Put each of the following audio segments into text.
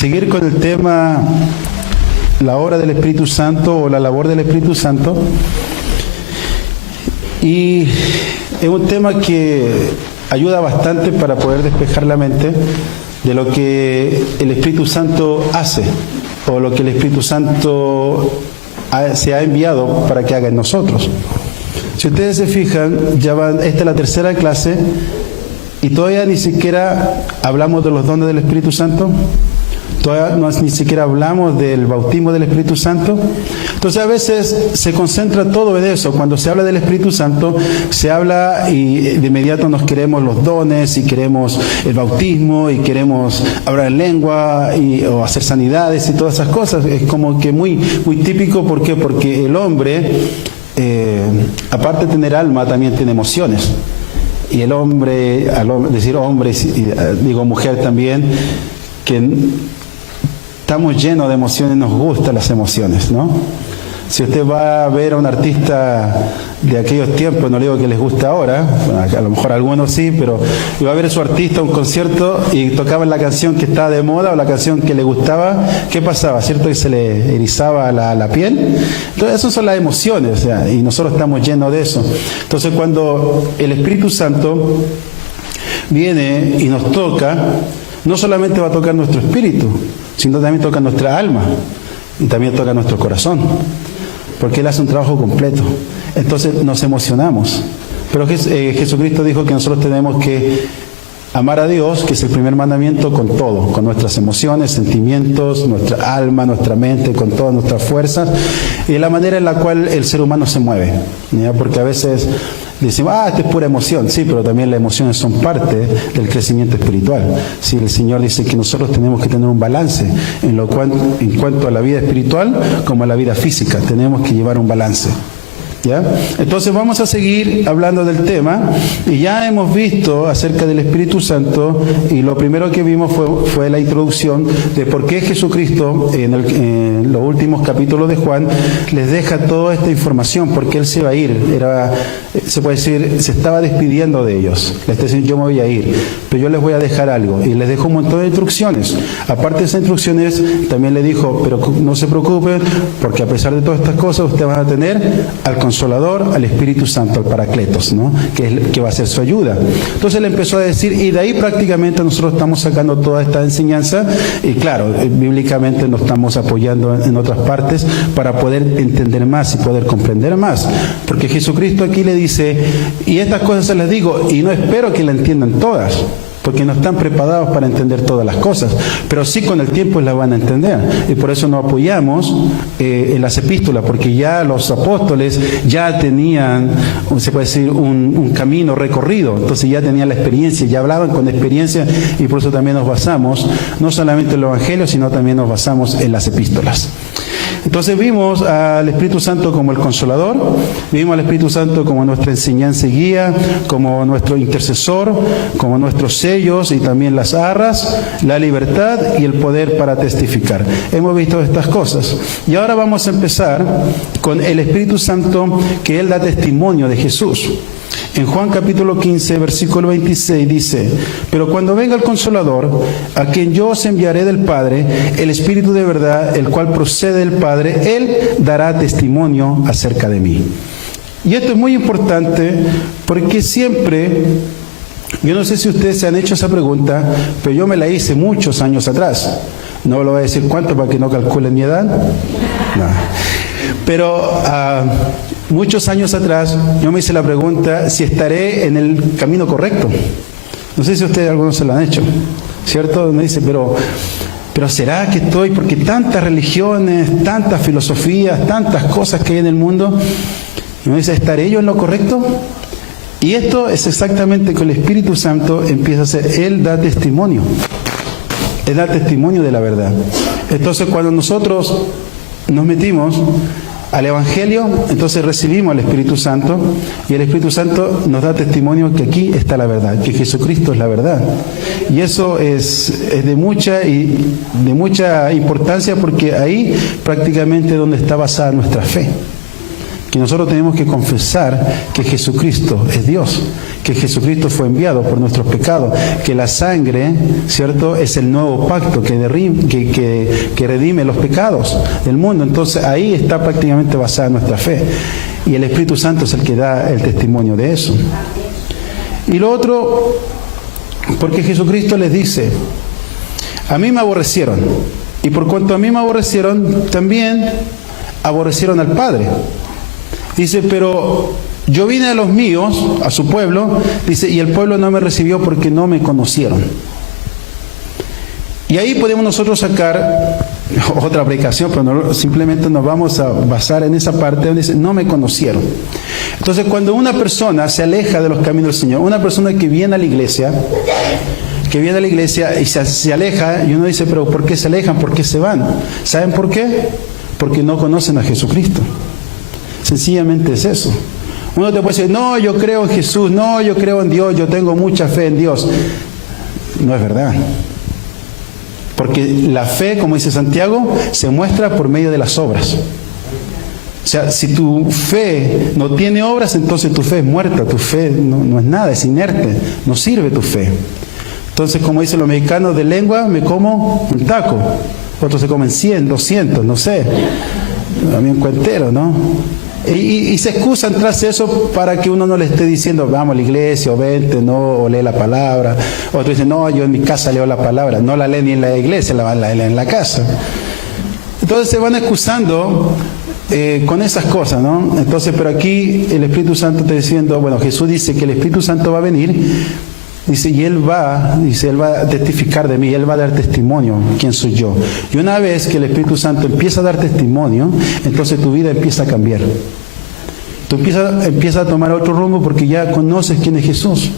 seguir con el tema la obra del Espíritu Santo o la labor del Espíritu Santo. Y es un tema que ayuda bastante para poder despejar la mente de lo que el Espíritu Santo hace o lo que el Espíritu Santo se ha enviado para que haga en nosotros. Si ustedes se fijan, esta es la tercera clase y todavía ni siquiera hablamos de los dones del Espíritu Santo. Todavía ni siquiera hablamos del bautismo del Espíritu Santo. Entonces a veces se concentra todo en eso. Cuando se habla del Espíritu Santo, se habla y de inmediato nos queremos los dones y queremos el bautismo y queremos hablar en lengua o hacer sanidades y todas esas cosas. Es como que muy típico. ¿Por qué? Porque el hombre, aparte de tener alma, también tiene emociones. Y el hombre, decir hombre, digo mujer también, que estamos llenos de emociones, nos gustan las emociones, ¿no? Si usted va a ver a un artista de aquellos tiempos, no le digo que les guste ahora, bueno, a lo mejor a algunos sí, pero iba a ver a su artista a un concierto y tocaban la canción que estaba de moda o la canción que le gustaba, ¿qué pasaba? ¿Cierto? Que se le erizaba la piel. Entonces, esas son las emociones, o sea, y nosotros estamos llenos de eso. Entonces, cuando el Espíritu Santo viene y nos toca, no solamente va a tocar nuestro espíritu, sino también toca nuestra alma y también toca nuestro corazón, porque Él hace un trabajo completo. Entonces nos emocionamos. Pero Jesucristo dijo que nosotros tenemos que amar a Dios, que es el primer mandamiento, con todo, con nuestras emociones, sentimientos, nuestra alma, nuestra mente, con todas nuestras fuerzas, y la manera en la cual el ser humano se mueve, ¿ya? Porque a veces decimos, esto es pura emoción, sí, pero también las emociones son parte del crecimiento espiritual. Sí, el Señor dice que nosotros tenemos que tener un balance en cuanto a la vida espiritual como a la vida física, tenemos que llevar un balance. ¿Ya? Entonces vamos a seguir hablando del tema y ya hemos visto acerca del Espíritu Santo y lo primero que vimos fue la introducción de por qué Jesucristo en los últimos capítulos de Juan les deja toda esta información, porque Él se va a ir, se puede decir, se estaba despidiendo de ellos, les está diciendo yo me voy a ir, pero yo les voy a dejar algo y les dejó un montón de instrucciones. Aparte de esas instrucciones también le dijo, pero no se preocupen porque a pesar de todas estas cosas ustedes van a tener al Consolador, al Espíritu Santo, al Paracletos, ¿no? que va a ser su ayuda. Entonces le empezó a decir, y de ahí prácticamente nosotros estamos sacando toda esta enseñanza, y claro, bíblicamente nos estamos apoyando en otras partes para poder entender más y poder comprender más, porque Jesucristo aquí le dice, y estas cosas se las digo, y no espero que la entiendan todas, porque no están preparados para entender todas las cosas, pero sí con el tiempo las van a entender, y por eso nos apoyamos en las epístolas, porque ya los apóstoles ya tenían, se puede decir, un camino recorrido, entonces ya tenían la experiencia, ya hablaban con experiencia, y por eso también nos basamos, no solamente en el Evangelio, sino también nos basamos en las epístolas. Entonces vimos al Espíritu Santo como el Consolador, vimos al Espíritu Santo como nuestra enseñanza y guía, como nuestro intercesor, como nuestros sellos y también las arras, la libertad y el poder para testificar. Hemos visto estas cosas. Y ahora vamos a empezar con el Espíritu Santo, que Él da testimonio de Jesús. En Juan capítulo 15, versículo 26 dice, pero cuando venga el Consolador, a quien yo os enviaré del Padre, el Espíritu de verdad, el cual procede del Padre, Él dará testimonio acerca de mí. Y esto es muy importante porque siempre, yo no sé si ustedes se han hecho esa pregunta, pero yo me la hice muchos años atrás. No lo voy a decir cuánto para que no calculen mi edad. No. Pero muchos años atrás yo me hice la pregunta si estaré en el camino correcto. No sé si ustedes algunos se lo han hecho, ¿cierto? Me dice, pero ¿será que estoy? Porque tantas religiones, tantas filosofías, tantas cosas que hay en el mundo. Y me dice, ¿estaré yo en lo correcto? Y esto es exactamente con el Espíritu Santo empieza a ser, Él da testimonio. Él da testimonio de la verdad. Entonces cuando nosotros nos metimos al Evangelio, entonces recibimos al Espíritu Santo y el Espíritu Santo nos da testimonio que aquí está la verdad, que Jesucristo es la verdad. Y eso es de mucha importancia porque ahí prácticamente es donde está basada nuestra fe. que nosotros tenemos que confesar que Jesucristo es Dios, que Jesucristo fue enviado por nuestros pecados, que la sangre, ¿cierto?, es el nuevo pacto que redime los pecados del mundo. Entonces ahí está prácticamente basada nuestra fe. Y el Espíritu Santo es el que da el testimonio de eso. Y lo otro, porque Jesucristo les dice, a mí me aborrecieron, y por cuanto a mí me aborrecieron, también aborrecieron al Padre. Dice, pero yo vine a los míos, a su pueblo, dice, y el pueblo no me recibió porque no me conocieron. Y ahí podemos nosotros sacar otra aplicación, pero no, simplemente nos vamos a basar en esa parte donde dice, no me conocieron. Entonces, cuando una persona se aleja de los caminos del Señor, una persona que viene a la iglesia y se aleja, y uno dice, pero ¿por qué se alejan? ¿Por qué se van? ¿Saben por qué? Porque no conocen a Jesucristo. Sencillamente es eso. Uno te puede decir, no, yo creo en Jesús, no, yo creo en Dios, yo tengo mucha fe en Dios. No es verdad. Porque la fe, como dice Santiago, se muestra por medio de las obras. O sea, si tu fe no tiene obras, entonces tu fe es muerta, tu fe no es nada, es inerte, no sirve tu fe. Entonces, como dicen los mexicanos, de lengua me como un taco, otros se comen 100, 200, no sé, a mí un cuentero, ¿no? Y se excusan tras eso para que uno no le esté diciendo, vamos a la iglesia, o vente, no, o lee la palabra. Otros dicen, no, yo en mi casa leo la palabra. No la leen ni en la iglesia, la leen en la casa. Entonces se van excusando con esas cosas, ¿no? Entonces, pero aquí el Espíritu Santo está diciendo, bueno, Jesús dice que el Espíritu Santo va a venir, dice, y Él va a testificar de mí, Él va a dar testimonio, quién soy yo. Y una vez que el Espíritu Santo empieza a dar testimonio, entonces tu vida empieza a cambiar. Tú empiezas a tomar otro rumbo porque ya conoces quién es Jesús.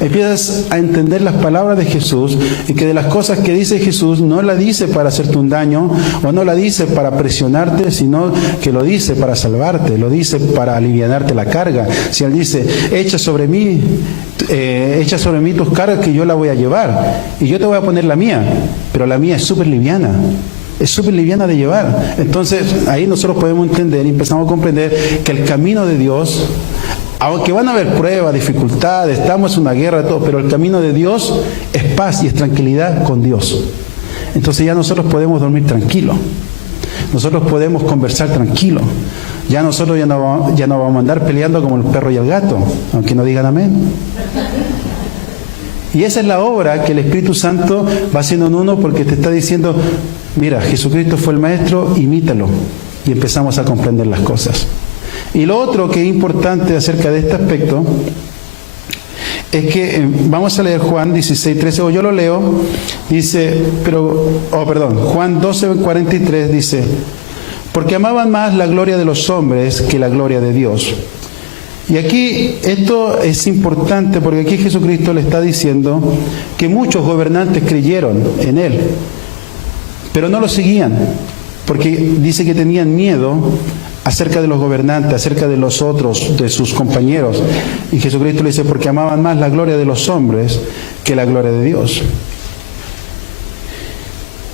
Empiezas a entender las palabras de Jesús y que de las cosas que dice Jesús no la dice para hacerte un daño o no la dice para presionarte, sino que lo dice para salvarte, lo dice para alivianarte la carga. Si Él dice, echa sobre mí tus cargas que yo la voy a llevar y yo te voy a poner la mía, pero la mía es súper liviana. Es súper liviana de llevar. Entonces ahí nosotros podemos entender y empezamos a comprender que el camino de Dios, aunque van a haber pruebas, dificultades, estamos en una guerra, todo, pero el camino de Dios es paz y es tranquilidad con Dios. Entonces ya nosotros podemos dormir tranquilos. Nosotros podemos conversar tranquilos. Ya nosotros ya no vamos a andar peleando como el perro y el gato, aunque no digan amén. Y esa es la obra que el Espíritu Santo va haciendo en uno porque te está diciendo, mira, Jesucristo fue el Maestro, imítalo. Y empezamos a comprender las cosas. Y lo otro que es importante acerca de este aspecto es que, vamos a leer Juan 16:13, o yo lo leo, dice, Juan 12:43 dice, porque amaban más la gloria de los hombres que la gloria de Dios. Y aquí esto es importante porque aquí Jesucristo le está diciendo que muchos gobernantes creyeron en Él, pero no lo seguían, porque dice que tenían miedo acerca de los gobernantes, acerca de los otros, de sus compañeros. Y Jesucristo le dice, porque amaban más la gloria de los hombres que la gloria de Dios.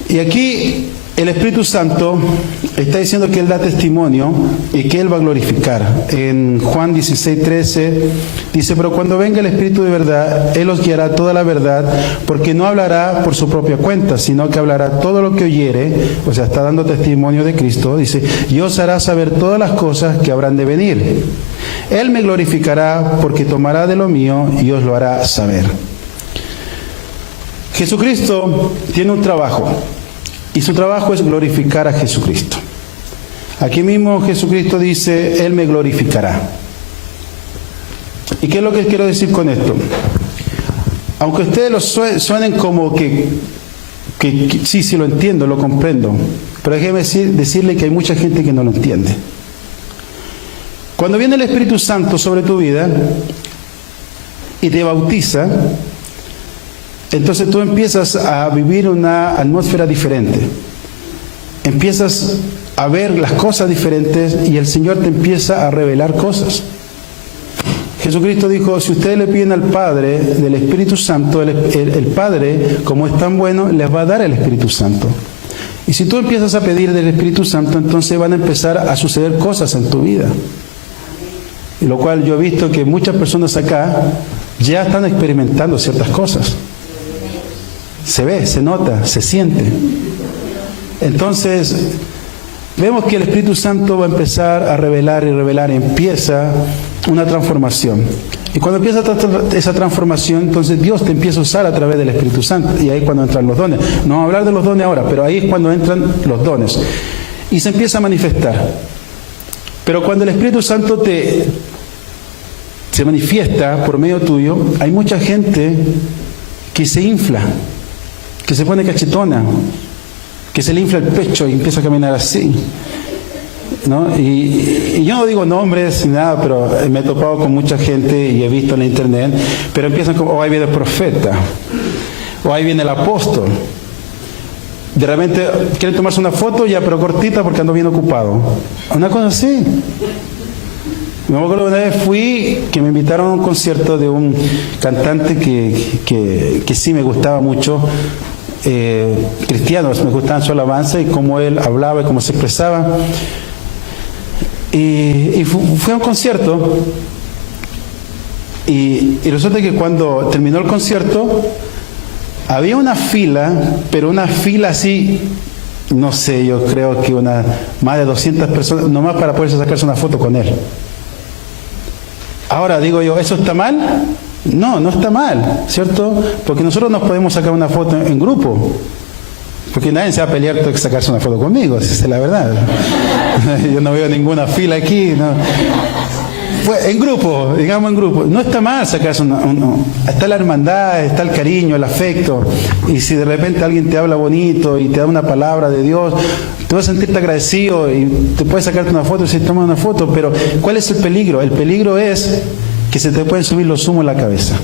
Y aquí el Espíritu Santo está diciendo que Él da testimonio y que Él va a glorificar. En Juan 16:13 dice, pero cuando venga el Espíritu de verdad, Él os guiará toda la verdad, porque no hablará por su propia cuenta, sino que hablará todo lo que oyere, o sea, está dando testimonio de Cristo, dice, y os hará saber todas las cosas que habrán de venir. Él me glorificará porque tomará de lo mío y os lo hará saber. Jesucristo tiene un trabajo. Y su trabajo es glorificar a Jesucristo. Aquí mismo Jesucristo dice, Él me glorificará. ¿Y qué es lo que quiero decir con esto? Aunque ustedes lo suenen como que sí lo entiendo, lo comprendo, pero déjeme decirle que hay mucha gente que no lo entiende. Cuando viene el Espíritu Santo sobre tu vida y te bautiza, entonces tú empiezas a vivir una atmósfera diferente. Empiezas a ver las cosas diferentes y el Señor te empieza a revelar cosas. Jesucristo dijo, si ustedes le piden al Padre del Espíritu Santo, el Padre, como es tan bueno, les va a dar el Espíritu Santo. Y si tú empiezas a pedir del Espíritu Santo, entonces van a empezar a suceder cosas en tu vida. Y lo cual yo he visto que muchas personas acá ya están experimentando ciertas cosas. Se ve, se nota, se siente. Entonces, vemos que el Espíritu Santo va a empezar a revelar y revelar. Empieza una transformación. Y cuando empieza esa transformación, entonces Dios te empieza a usar a través del Espíritu Santo. Y ahí es cuando entran los dones. No vamos a hablar de los dones ahora, pero ahí es cuando entran los dones. Y se empieza a manifestar. Pero cuando el Espíritu Santo se manifiesta por medio tuyo, hay mucha gente que se infla, que se pone cachetona, que se le infla el pecho y empieza a caminar así, ¿no? Y yo no digo nombres ni nada, pero me he topado con mucha gente y he visto en la internet, pero empiezan como, oh, ahí viene el profeta, o ahí viene el apóstol. De repente quieren tomarse una foto ya, pero cortita porque ando bien ocupado. Una cosa así. Me acuerdo una vez que me invitaron a un concierto de un cantante que sí me gustaba mucho, cristiano, me gustaba su alabanza y cómo él hablaba y cómo se expresaba. Y fui a un concierto y resulta que cuando terminó el concierto había una fila, pero una fila así, no sé, yo creo que más de 200 personas, nomás para poder sacarse una foto con él. Ahora digo yo, ¿eso está mal? No, no está mal, ¿cierto? Porque nosotros nos podemos sacar una foto en grupo. Porque nadie se va a pelear por sacarse una foto conmigo, esa es la verdad. Yo no veo ninguna fila aquí, no. En grupo, digamos en grupo. No está mal sacarse está la hermandad, está el cariño, el afecto. Y si de repente alguien te habla bonito y te da una palabra de Dios, tú vas a sentirte agradecido y te puedes sacarte una foto y se toma una foto. Pero ¿cuál es el peligro? El peligro es que se te pueden subir los humos en la cabeza.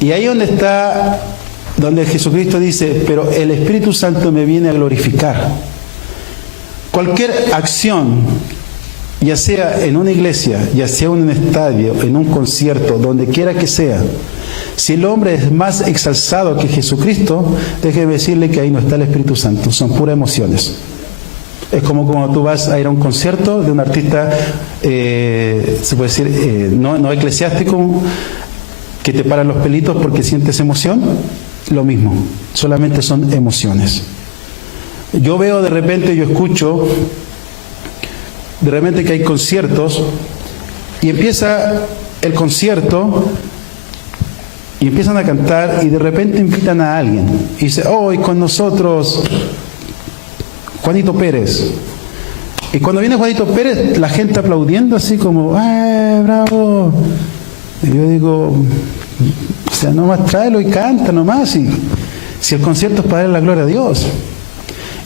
Y ahí donde Jesucristo dice, pero el Espíritu Santo me viene a glorificar. Cualquier acción, ya sea en una iglesia, ya sea en un estadio, en un concierto, donde quiera que sea, si el hombre es más exalzado que Jesucristo, déjeme decirle que ahí no está el Espíritu Santo, son puras emociones. Es como cuando tú vas a ir a un concierto de un artista, se puede decir, no eclesiástico, que te paran los pelitos porque sientes emoción. Lo mismo, solamente son emociones. Yo veo de repente, yo escucho de repente que hay conciertos y empieza el concierto y empiezan a cantar y de repente invitan a alguien y dice, hoy con nosotros Juanito Pérez. Y cuando viene Juanito Pérez, la gente aplaudiendo así como, ¡ay, bravo! Y yo digo, o sea, nomás tráelo y canta nomás, y si el concierto es para darle la gloria a Dios.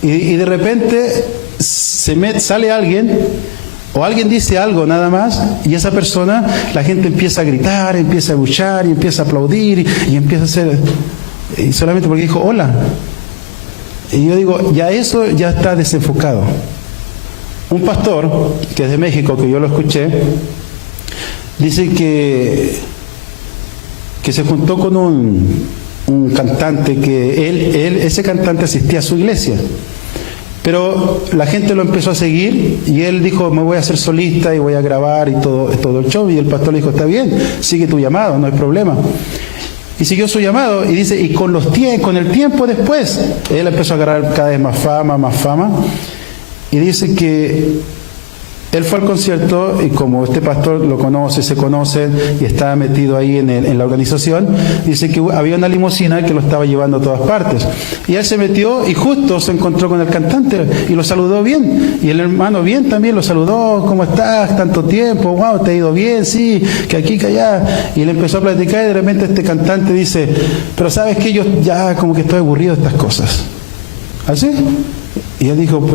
Y de repente sale alguien, o alguien dice algo nada más, y esa persona, la gente empieza a gritar, empieza a buchar, y empieza a aplaudir, y empieza a hacer, y solamente porque dijo hola. Y yo digo, ya eso ya está desenfocado. Un pastor, que es de México, que yo lo escuché, dice que se juntó con un cantante, que ese cantante asistía a su iglesia. Pero la gente lo empezó a seguir y él dijo, me voy a hacer solista y voy a grabar y todo el show. Y el pastor le dijo, está bien, sigue tu llamado, no hay problema. Y siguió su llamado y dice, y con el tiempo después, él empezó a agarrar cada vez más fama. Y dice que él fue al concierto y como este pastor lo conoce, se conocen y estaba metido ahí en la organización, dice que había una limusina que lo estaba llevando a todas partes. Y él se metió y justo se encontró con el cantante y lo saludó bien. Y el hermano bien también lo saludó, ¿cómo estás? Tanto tiempo, wow, ¿te ha ido bien? Sí, que aquí, que allá. Y él empezó a platicar y de repente este cantante dice, pero ¿sabes qué? Yo ya como que estoy aburrido de estas cosas. ¿Así? Y él dijo,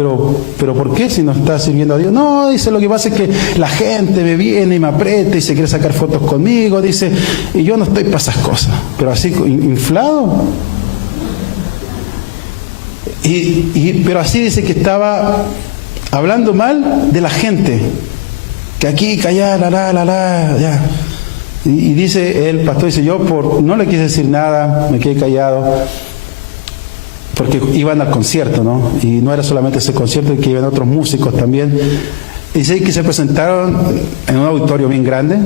pero ¿por qué si no está sirviendo a Dios? No, dice, lo que pasa es que la gente me viene y me aprieta y se quiere sacar fotos conmigo, dice, y yo no estoy para esas cosas. Pero así, inflado. Pero así dice que estaba hablando mal de la gente. Que aquí, que allá, ya. Y dice, el pastor dice, yo no le quise decir nada, me quedé callado. Porque iban al concierto, ¿no? Y no era solamente ese concierto, que iban otros músicos también. Y dice que se presentaron en un auditorio bien grande.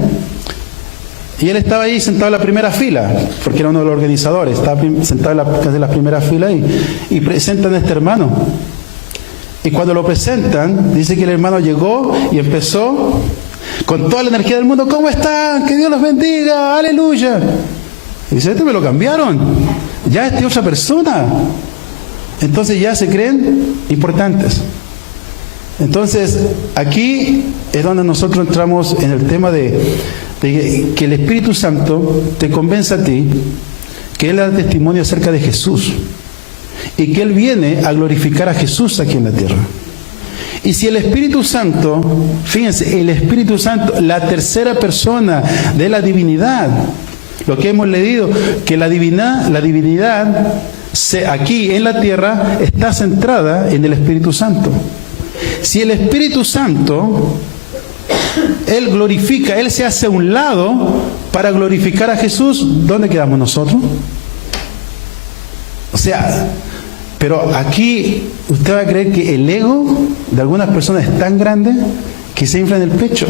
Y él estaba ahí sentado en la primera fila, porque era uno de los organizadores. Estaba sentado casi en la primera fila y presentan a este hermano. Y cuando lo presentan, dice que el hermano llegó y empezó con toda la energía del mundo. ¿Cómo están? Que Dios los bendiga. Aleluya. Y dice, me lo cambiaron. Ya es otra persona. Entonces ya se creen importantes. Entonces, aquí es donde nosotros entramos en el tema de que el Espíritu Santo te convence a ti que Él da testimonio acerca de Jesús y que Él viene a glorificar a Jesús aquí en la tierra. Y si el Espíritu Santo, fíjense, el Espíritu Santo, la tercera persona de la divinidad, lo que hemos leído, que la divinidad aquí en la tierra está centrada en el Espíritu Santo. Si el Espíritu Santo, Él glorifica, Él se hace a un lado para glorificar a Jesús, ¿dónde quedamos nosotros? O sea, pero aquí usted va a creer que el ego de algunas personas es tan grande que se infla en el pecho.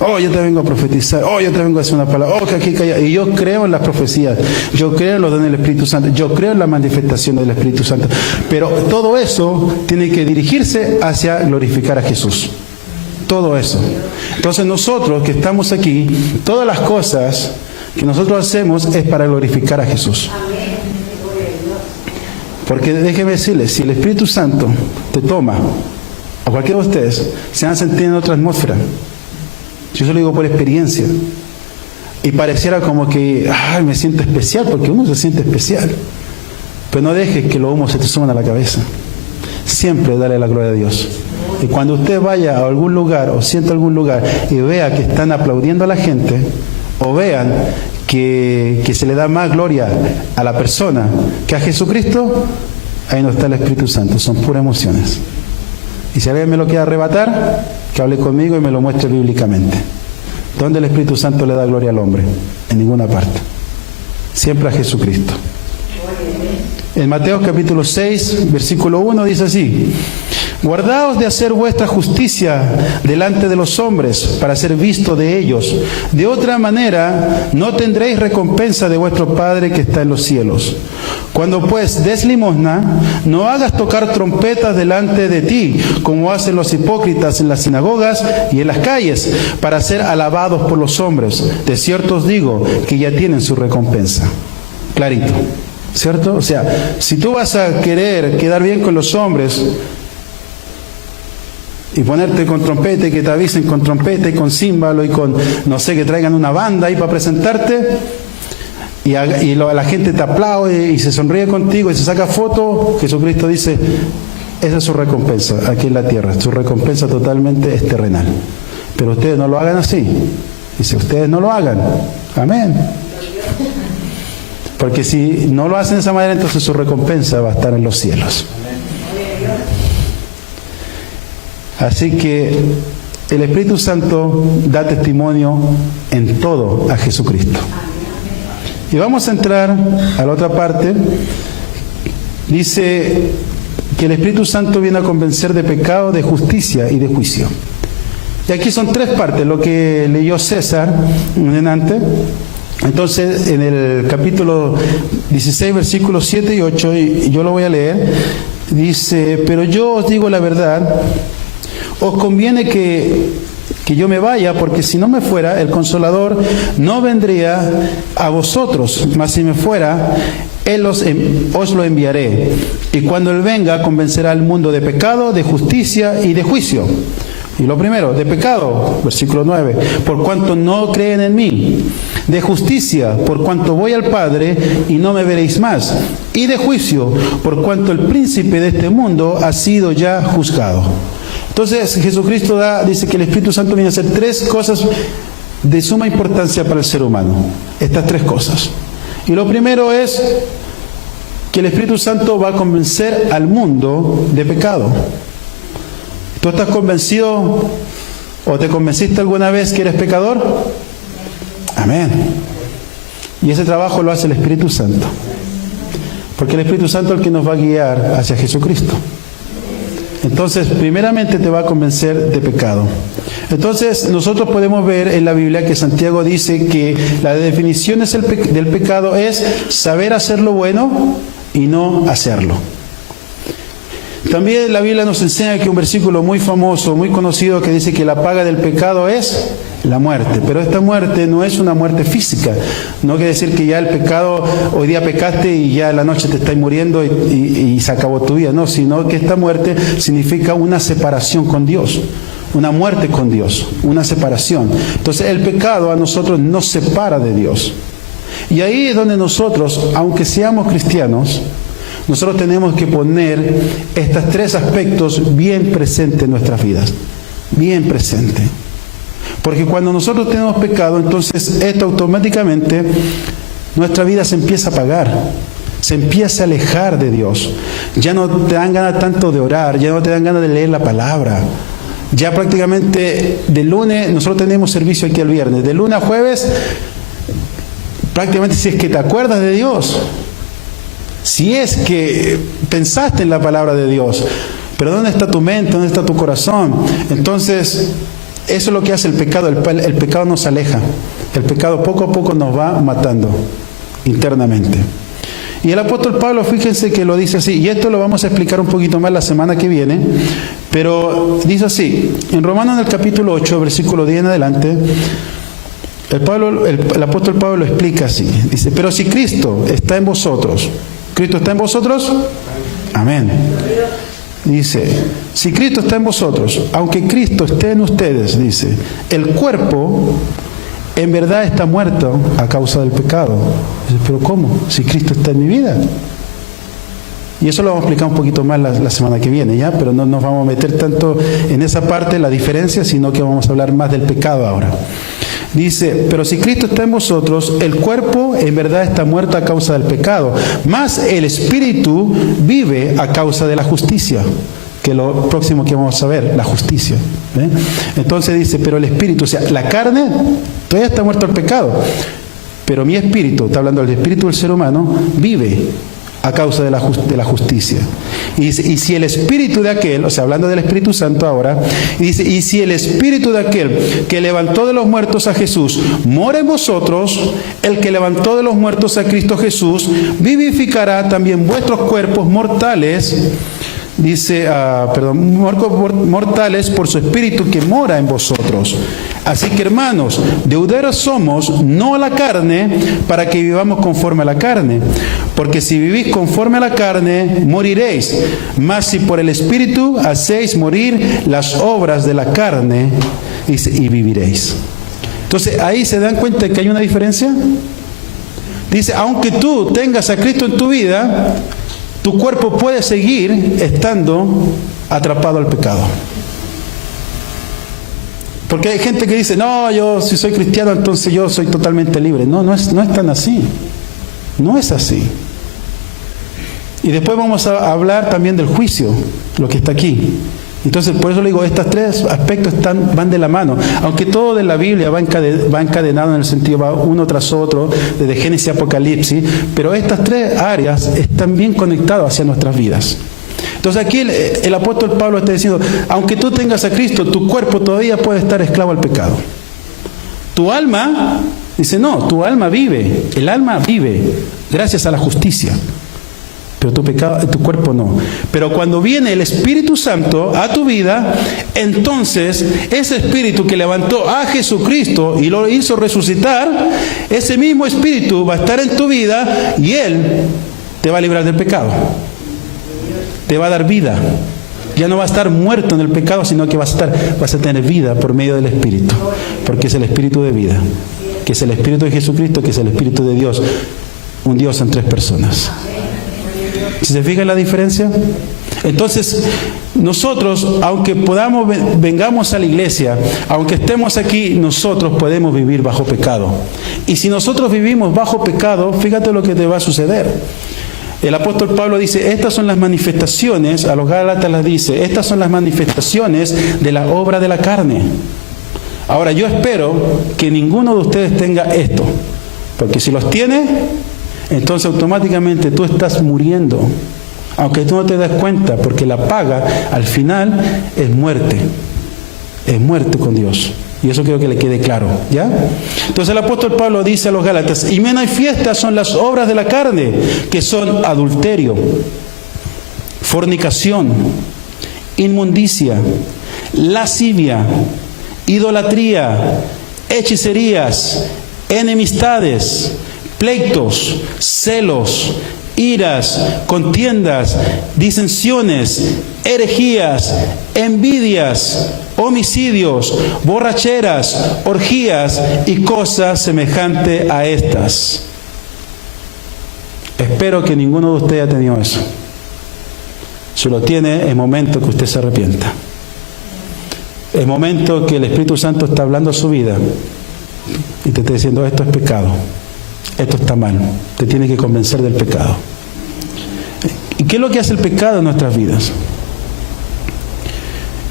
Oh, yo te vengo a profetizar. Oh, yo te vengo a hacer una palabra. Oh, que aquí, que allá. Y yo creo en las profecías. Yo creo en los dones del Espíritu Santo. Yo creo en la manifestación del Espíritu Santo. Pero todo eso tiene que dirigirse hacia glorificar a Jesús. Todo eso. Entonces nosotros que estamos aquí, todas las cosas que nosotros hacemos es para glorificar a Jesús. Porque déjeme decirles, si el Espíritu Santo te toma, a cualquiera de ustedes, se van a sentir en otra atmósfera. Yo se lo digo por experiencia. Y pareciera como que, me siento especial, porque uno se siente especial. Pero no dejes que los humos se te suban a la cabeza. Siempre dale la gloria a Dios. Y cuando usted vaya a algún lugar o sienta algún lugar y vea que están aplaudiendo a la gente, o vean que se le da más gloria a la persona que a Jesucristo, ahí no está el Espíritu Santo, son puras emociones. Y si alguien me lo quiere arrebatar, que hable conmigo y me lo muestre bíblicamente. ¿Dónde el Espíritu Santo le da gloria al hombre? En ninguna parte. Siempre a Jesucristo. En Mateo capítulo 6, versículo 1 dice así: guardaos de hacer vuestra justicia delante de los hombres para ser visto de ellos. De otra manera no tendréis recompensa de vuestro Padre que está en los cielos. Cuando pues des limosna, no hagas tocar trompetas delante de ti, como hacen los hipócritas en las sinagogas y en las calles, para ser alabados por los hombres. De cierto os digo que ya tienen su recompensa. Clarito, ¿cierto? O sea, si tú vas a querer quedar bien con los hombres y ponerte con trompeta y que te avisen con trompeta y con címbalo y con, no sé, que traigan una banda ahí para presentarte, y la gente te aplaude y se sonríe contigo y se saca foto, Jesucristo dice, esa es su recompensa aquí en la tierra. Su recompensa totalmente es terrenal. Pero ustedes no lo hagan así. Dice, ustedes no lo hagan. Amén. Porque si no lo hacen de esa manera, entonces su recompensa va a estar en los cielos. Así que el Espíritu Santo da testimonio en todo a Jesucristo. Y vamos a entrar a la otra parte. Dice que el Espíritu Santo viene a convencer de pecado, de justicia y de juicio. Y aquí son tres partes, lo que leyó César en antes. Entonces, en el capítulo 16, versículos 7 y 8, y yo lo voy a leer, dice: pero yo os digo la verdad, os conviene que yo me vaya, porque si no me fuera, el Consolador no vendría a vosotros, mas si me fuera, Él os lo enviaré. Y cuando Él venga, convencerá al mundo de pecado, de justicia y de juicio. Y lo primero, de pecado, versículo 9, por cuanto no creen en mí. De justicia, por cuanto voy al Padre y no me veréis más. Y de juicio, por cuanto el príncipe de este mundo ha sido ya juzgado. Entonces Jesucristo dice que el Espíritu Santo viene a hacer tres cosas de suma importancia para el ser humano. Estas tres cosas. Y lo primero es que el Espíritu Santo va a convencer al mundo de pecado. ¿Tú estás convencido o te convenciste alguna vez que eres pecador? Amén. Y ese trabajo lo hace el Espíritu Santo. Porque el Espíritu Santo es el que nos va a guiar hacia Jesucristo. Entonces, primeramente te va a convencer de pecado. Entonces, nosotros podemos ver en la Biblia que Santiago dice que la definición del pecado es saber hacer lo bueno y no hacerlo. También la Biblia nos enseña que un versículo muy famoso, muy conocido, que dice que la paga del pecado es la muerte. Pero esta muerte no es una muerte física. No quiere decir que ya el pecado, hoy día pecaste y ya en la noche te estás muriendo y se acabó tu vida. No, sino que esta muerte significa una separación con Dios. Una muerte con Dios, una separación. Entonces el pecado a nosotros nos separa de Dios. Y ahí es donde nosotros, aunque seamos cristianos, nosotros tenemos que poner estos tres aspectos bien presentes en nuestras vidas. Bien presentes. Porque cuando nosotros tenemos pecado, entonces esto automáticamente, nuestra vida se empieza a apagar. Se empieza a alejar de Dios. Ya no te dan ganas tanto de orar, ya no te dan ganas de leer la palabra. Ya prácticamente de lunes, nosotros tenemos servicio aquí el viernes. De lunes a jueves, prácticamente si es que te acuerdas de Dios. Si es que pensaste en la palabra de Dios, pero ¿dónde está tu mente? ¿Dónde está tu corazón? Entonces, eso es lo que hace el pecado. El pecado nos aleja. El pecado poco a poco nos va matando internamente. Y el apóstol Pablo, fíjense que lo dice así, y esto lo vamos a explicar un poquito más la semana que viene, pero dice así, en Romanos en el capítulo 8, versículo 10 en adelante, el apóstol Pablo lo explica así, dice, pero si Cristo está en vosotros, ¿Cristo está en vosotros? Amén. Dice, si Cristo está en vosotros, aunque Cristo esté en ustedes, dice, el cuerpo en verdad está muerto a causa del pecado. Dice, pero ¿cómo? Si Cristo está en mi vida. Y eso lo vamos a explicar un poquito más la semana que viene, ¿ya? Pero no nos vamos a meter tanto en esa parte, la diferencia, sino que vamos a hablar más del pecado ahora. Dice, pero si Cristo está en vosotros, el cuerpo en verdad está muerto a causa del pecado, mas el espíritu vive a causa de la justicia, que es lo próximo que vamos a ver, la justicia. ¿Ve? Entonces dice, pero el espíritu, o sea, la carne todavía está muerto al pecado, pero mi espíritu, está hablando del espíritu del ser humano, vive a causa de la justicia. Y dice, y si el espíritu de aquel, o sea, hablando del Espíritu Santo ahora, y dice, y si el espíritu de aquel que levantó de los muertos a Jesús mora en vosotros, el que levantó de los muertos a Cristo Jesús vivificará también vuestros cuerpos mortales, dice, mortales por su espíritu que mora en vosotros. Así que, hermanos, deuderos somos, no a la carne, para que vivamos conforme a la carne. Porque si vivís conforme a la carne, moriréis. Mas si por el espíritu hacéis morir las obras de la carne, dice, y viviréis. Entonces, ahí se dan cuenta que hay una diferencia. Dice, aunque tú tengas a Cristo en tu vida, tu cuerpo puede seguir estando atrapado al pecado. Porque hay gente que dice, no, yo si soy cristiano, entonces yo soy totalmente libre. No es tan así. No es así. Y después vamos a hablar también del juicio, lo que está aquí. Entonces, por eso le digo, estos tres aspectos van de la mano. Aunque todo de la Biblia va encadenado en el sentido, va uno tras otro, desde Génesis a Apocalipsis, pero estas tres áreas están bien conectadas hacia nuestras vidas. Entonces aquí el apóstol Pablo está diciendo, aunque tú tengas a Cristo, tu cuerpo todavía puede estar esclavo al pecado. Tu alma, dice, no, tu alma vive, el alma vive gracias a la justicia. Pero tu cuerpo no. Pero cuando viene el Espíritu Santo a tu vida, entonces ese Espíritu que levantó a Jesucristo y lo hizo resucitar, ese mismo Espíritu va a estar en tu vida y Él te va a librar del pecado. Te va a dar vida. Ya no va a estar muerto en el pecado, sino que vas a tener vida por medio del Espíritu. Porque es el Espíritu de vida. Que es el Espíritu de Jesucristo, que es el Espíritu de Dios. Un Dios en tres personas. ¿Si se fijan la diferencia? Entonces, nosotros, aunque vengamos a la iglesia, aunque estemos aquí, nosotros podemos vivir bajo pecado. Y si nosotros vivimos bajo pecado, fíjate lo que te va a suceder. El apóstol Pablo dice, estas son las manifestaciones, a los Gálatas las dice, estas son las manifestaciones de la obra de la carne. Ahora, yo espero que ninguno de ustedes tenga esto, porque si los tiene, entonces automáticamente tú estás muriendo Aunque tú no te des cuenta, porque la paga al final es muerte. Es muerte con Dios. Y eso quiero que le quede claro, ¿ya? Entonces el apóstol Pablo dice a los Gálatas, y manifiestas son las obras de la carne, que son adulterio, fornicación, inmundicia, lascivia, idolatría, hechicerías, enemistades, pleitos, celos, iras, contiendas, disensiones, herejías, envidias, homicidios, borracheras, orgías y cosas semejantes a estas. Espero que ninguno de ustedes haya tenido eso. Si lo tiene, es momento que usted se arrepienta. Es momento que el Espíritu Santo está hablando a su vida y te está diciendo, esto es pecado, esto está mal, te tiene que convencer del pecado. ¿Y qué es lo que hace el pecado en nuestras vidas?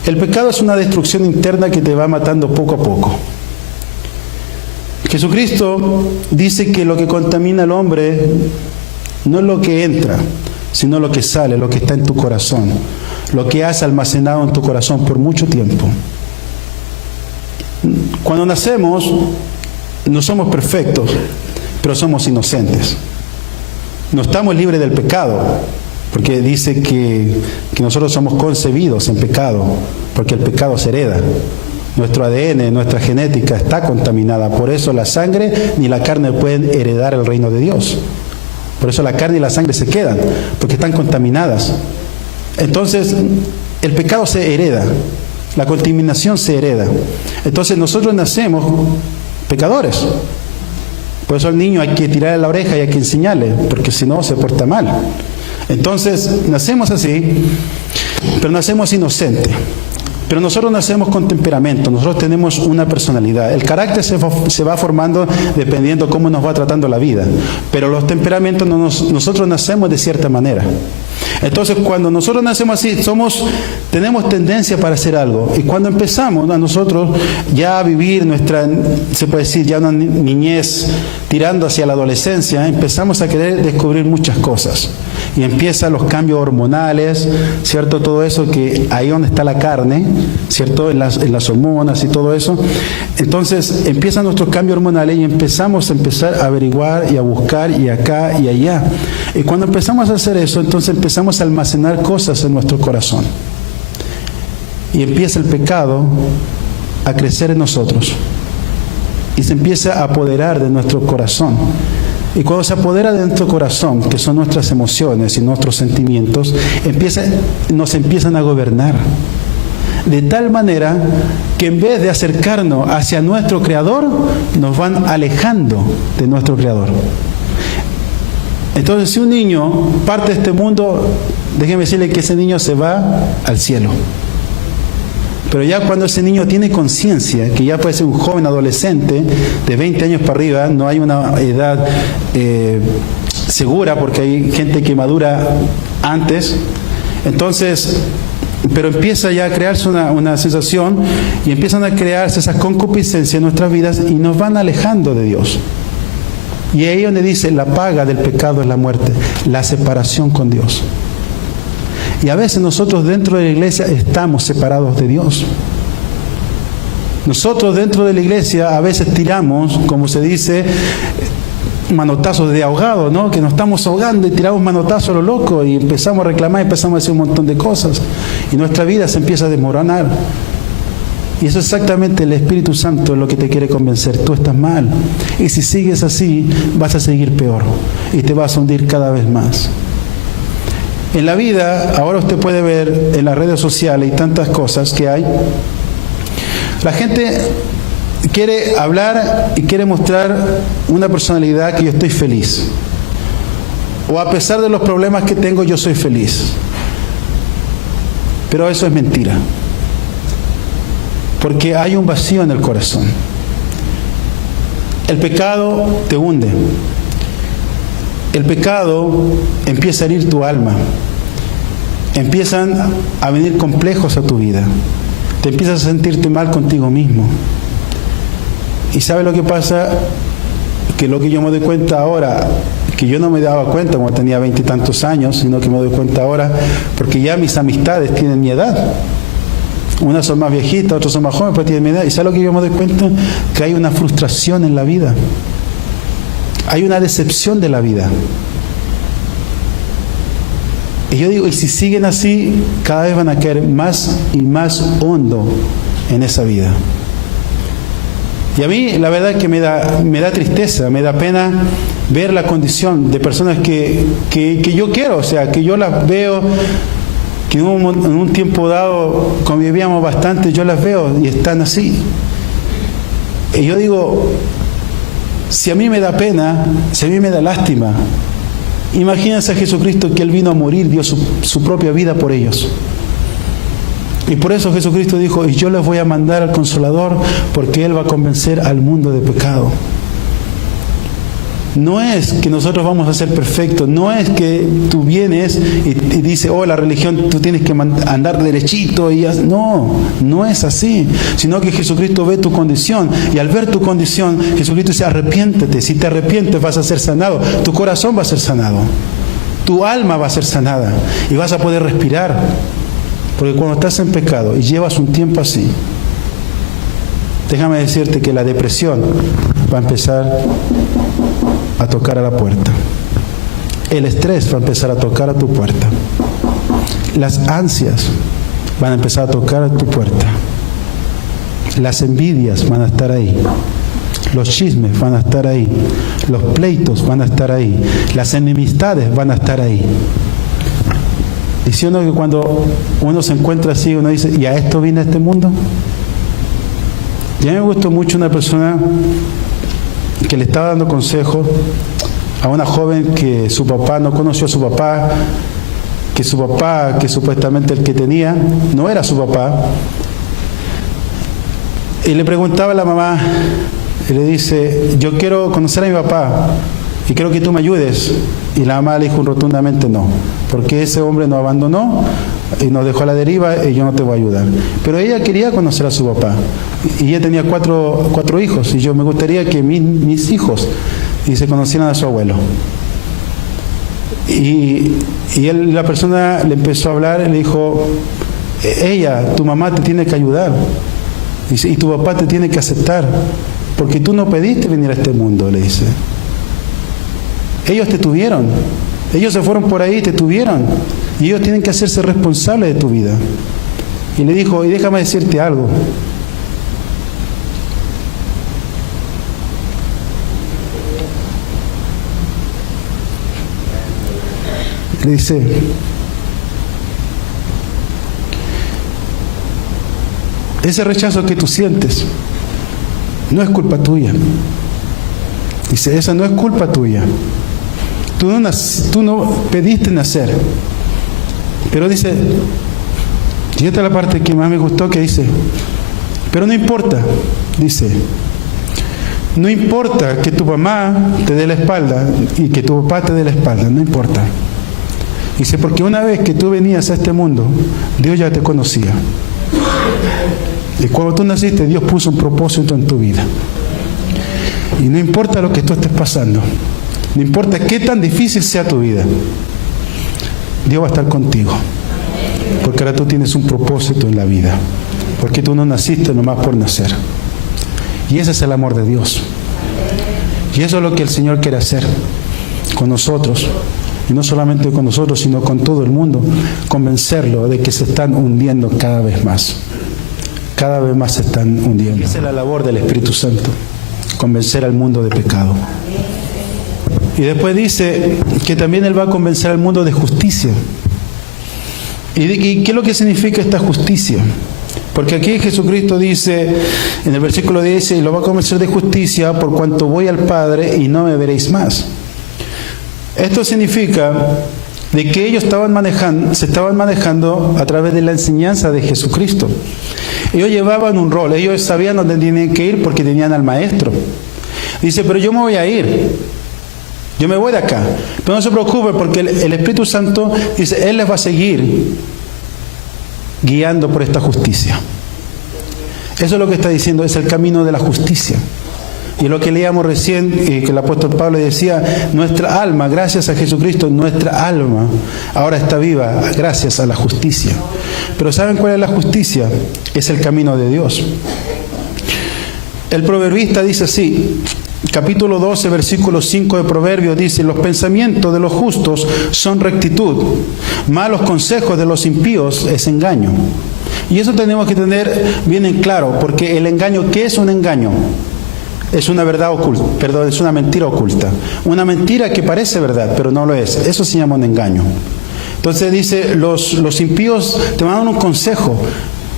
El pecado es una destrucción interna que te va matando poco a poco. Jesucristo dice que lo que contamina al hombre no es lo que entra, sino lo que sale, lo que está en tu corazón, lo que has almacenado en tu corazón por mucho tiempo. Cuando nacemos, no somos perfectos, pero somos inocentes. No estamos libres del pecado, porque dice que nosotros somos concebidos en pecado, porque el pecado se hereda. Nuestro ADN, nuestra genética está contaminada. Por eso la sangre ni la carne pueden heredar el reino de Dios. Por eso la carne y la sangre se quedan, porque están contaminadas. Entonces, el pecado se hereda, la contaminación se hereda. Entonces nosotros nacemos pecadores. Por eso al niño hay que tirarle la oreja y hay que enseñarle, porque si no se porta mal. Entonces, nacemos así, pero nacemos inocentes. Pero nosotros nacemos con temperamento, nosotros tenemos una personalidad. El carácter se va formando dependiendo cómo nos va tratando la vida. Pero los temperamentos, nosotros nacemos de cierta manera. Entonces, cuando nosotros nacemos así, tenemos tendencia para hacer algo. Y cuando empezamos a nosotros ya a vivir nuestra, se puede decir, ya una niñez tirando hacia la adolescencia, empezamos a querer descubrir muchas cosas. Y empiezan los cambios hormonales, ¿cierto? Todo eso que ahí donde está la carne, ¿cierto? En las hormonas y todo eso. Entonces empiezan nuestros cambios hormonales y empezamos a averiguar y a buscar y acá y allá. Y cuando empezamos a hacer eso, entonces empezamos a almacenar cosas en nuestro corazón. Y empieza el pecado a crecer en nosotros. Y se empieza a apoderar de nuestro corazón. Y cuando se apodera de nuestro corazón, que son nuestras emociones y nuestros sentimientos, nos empiezan a gobernar. De tal manera que en vez de acercarnos hacia nuestro Creador, nos van alejando de nuestro Creador. Entonces, si un niño parte de este mundo, déjeme decirle que ese niño se va al cielo. Pero ya cuando ese niño tiene conciencia, que ya puede ser un joven adolescente de 20 años para arriba, no hay una edad segura porque hay gente que madura antes, entonces, pero empieza ya a crearse una sensación y empiezan a crearse esas concupiscencias en nuestras vidas y nos van alejando de Dios. Y ahí donde dice, la paga del pecado es la muerte, la separación con Dios. Y a veces nosotros dentro de la iglesia estamos separados de Dios. Nosotros dentro de la iglesia a veces tiramos, como se dice, manotazos de ahogado, ¿no? Que nos estamos ahogando y tiramos manotazos a lo loco y empezamos a reclamar, empezamos a decir un montón de cosas. Y nuestra vida se empieza a desmoronar. Y eso es exactamente el Espíritu Santo lo que te quiere convencer. Tú estás mal. Y si sigues así, vas a seguir peor. Y te vas a hundir cada vez más. En la vida, ahora usted puede ver en las redes sociales y tantas cosas que hay, la gente quiere hablar y quiere mostrar una personalidad que yo estoy feliz. O a pesar de los problemas que tengo, yo soy feliz. Pero eso es mentira. Porque hay un vacío en el corazón. El pecado te hunde. El pecado empieza a herir tu alma. Empiezan a venir complejos a tu vida. Te empiezas a sentirte mal contigo mismo. ¿Y sabe lo que pasa? Que lo que yo me doy cuenta ahora, que yo no me daba cuenta cuando tenía 20 y tantos años, sino que me doy cuenta ahora, porque ya mis amistades tienen mi edad. Unas son más viejitas, otras son más jóvenes, pero tienen mi edad. ¿Y sabes lo que yo me doy cuenta? Que hay una frustración en la vida. Hay una decepción de la vida. Y yo digo, y si siguen así, cada vez van a caer más y más hondo en esa vida. Y a mí la verdad es que me da tristeza, me da pena ver la condición de personas que yo quiero, o sea, que yo las veo, que en un tiempo dado convivíamos bastante, yo las veo y están así. Y yo digo, si a mí me da pena, si a mí me da lástima, imagínense a Jesucristo, que Él vino a morir, dio su propia vida por ellos. Y por eso Jesucristo dijo, y yo les voy a mandar al Consolador, porque Él va a convencer al mundo de pecado. No es que nosotros vamos a ser perfectos, no es que tú vienes y dices, oh, la religión, tú tienes que andar derechito. No es así, sino que Jesucristo ve tu condición, y al ver tu condición, Jesucristo dice, arrepiéntete. Si te arrepientes vas a ser sanado, tu corazón va a ser sanado, tu alma va a ser sanada, y vas a poder respirar. Porque cuando estás en pecado y llevas un tiempo así, déjame decirte que la depresión va a empezar a tocar a la puerta. El estrés va a empezar a tocar a tu puerta. Las ansias van a empezar a tocar a tu puerta. Las envidias van a estar ahí. Los chismes van a estar ahí. Los pleitos van a estar ahí. Las enemistades van a estar ahí. Y si uno, que cuando uno se encuentra así, uno dice, ¿y a esto vine a este mundo? Y a mí me gustó mucho una persona que le estaba dando consejo a una joven que su papá no conoció a su papá, que su papá, que supuestamente el que tenía, no era su papá. Y le preguntaba a la mamá, y le dice, yo quiero conocer a mi papá y quiero que tú me ayudes. Y la mamá le dijo rotundamente no, porque ese hombre nos abandonó y nos dejó a la deriva, y yo no te voy a ayudar. Pero ella quería conocer a su papá, y ella tenía cuatro hijos, y yo me gustaría que mis hijos y se conocieran a su abuelo. Y la persona le empezó a hablar y le dijo, tu mamá te tiene que ayudar, y tu papá te tiene que aceptar, porque tú no pediste venir a este mundo, le dice. Ellos te tuvieron, ellos se fueron por ahí, te tuvieron, y ellos tienen que hacerse responsables de tu vida. Y le dijo, y déjame decirte algo, le dice, ese rechazo que tú sientes no es culpa tuya. Dice, esa no es culpa tuya. Tú no pediste nacer. Pero dice, y esta es la parte que más me gustó, que dice, pero no importa, dice, no importa que tu mamá te dé la espalda y que tu papá te dé la espalda, no importa. Dice, porque una vez que tú venías a este mundo, Dios ya te conocía. Y cuando tú naciste, Dios puso un propósito en tu vida. Y no importa lo que tú estés pasando, no importa qué tan difícil sea tu vida, Dios va a estar contigo. Porque ahora tú tienes un propósito en la vida. Porque tú no naciste nomás por nacer. Y ese es el amor de Dios. Y eso es lo que el Señor quiere hacer con nosotros. Y no solamente con nosotros, sino con todo el mundo. Convencerlo de que se están hundiendo cada vez más. Cada vez más se están hundiendo. Esa es la labor del Espíritu Santo. Convencer al mundo de pecado. Y después dice que también Él va a convencer al mundo de justicia. ¿Y qué es lo que significa esta justicia? Porque aquí Jesucristo dice, en el versículo 10, y lo va a convencer de justicia por cuanto voy al Padre y no me veréis más. Esto significa de que ellos se estaban manejando a través de la enseñanza de Jesucristo. Ellos llevaban un rol, ellos sabían dónde tenían que ir porque tenían al Maestro. Dice, pero yo me voy a ir, yo me voy de acá. Pero no se preocupen, porque el Espíritu Santo, dice, Él les va a seguir guiando por esta justicia. Eso es lo que está diciendo, es el camino de la justicia. Y lo que leíamos recién, que el apóstol Pablo decía, nuestra alma, gracias a Jesucristo, nuestra alma ahora está viva gracias a la justicia. Pero ¿saben cuál es la justicia? Es el camino de Dios. El proverbista dice así, capítulo 12, versículo 5 de Proverbios dice, los pensamientos de los justos son rectitud, mas los consejos de los impíos es engaño. Y eso tenemos que tener bien en claro, porque el engaño, ¿qué es un engaño? Es una verdad oculta, perdón, es una mentira oculta. Una mentira que parece verdad, pero no lo es. Eso se llama un engaño. Entonces dice, los impíos te mandan un consejo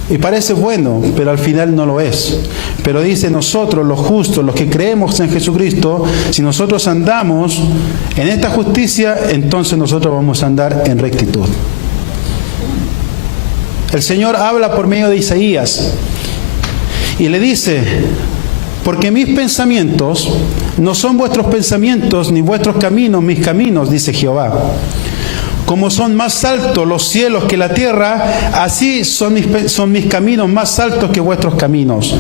y parece bueno, pero al final no lo es. Pero dice, nosotros los justos, los que creemos en Jesucristo, si nosotros andamos en esta justicia, entonces nosotros vamos a andar en rectitud. El Señor habla por medio de Isaías y le dice, porque mis pensamientos no son vuestros pensamientos, ni vuestros caminos mis caminos, dice Jehová. Como son más altos los cielos que la tierra, así son mis caminos más altos que vuestros caminos,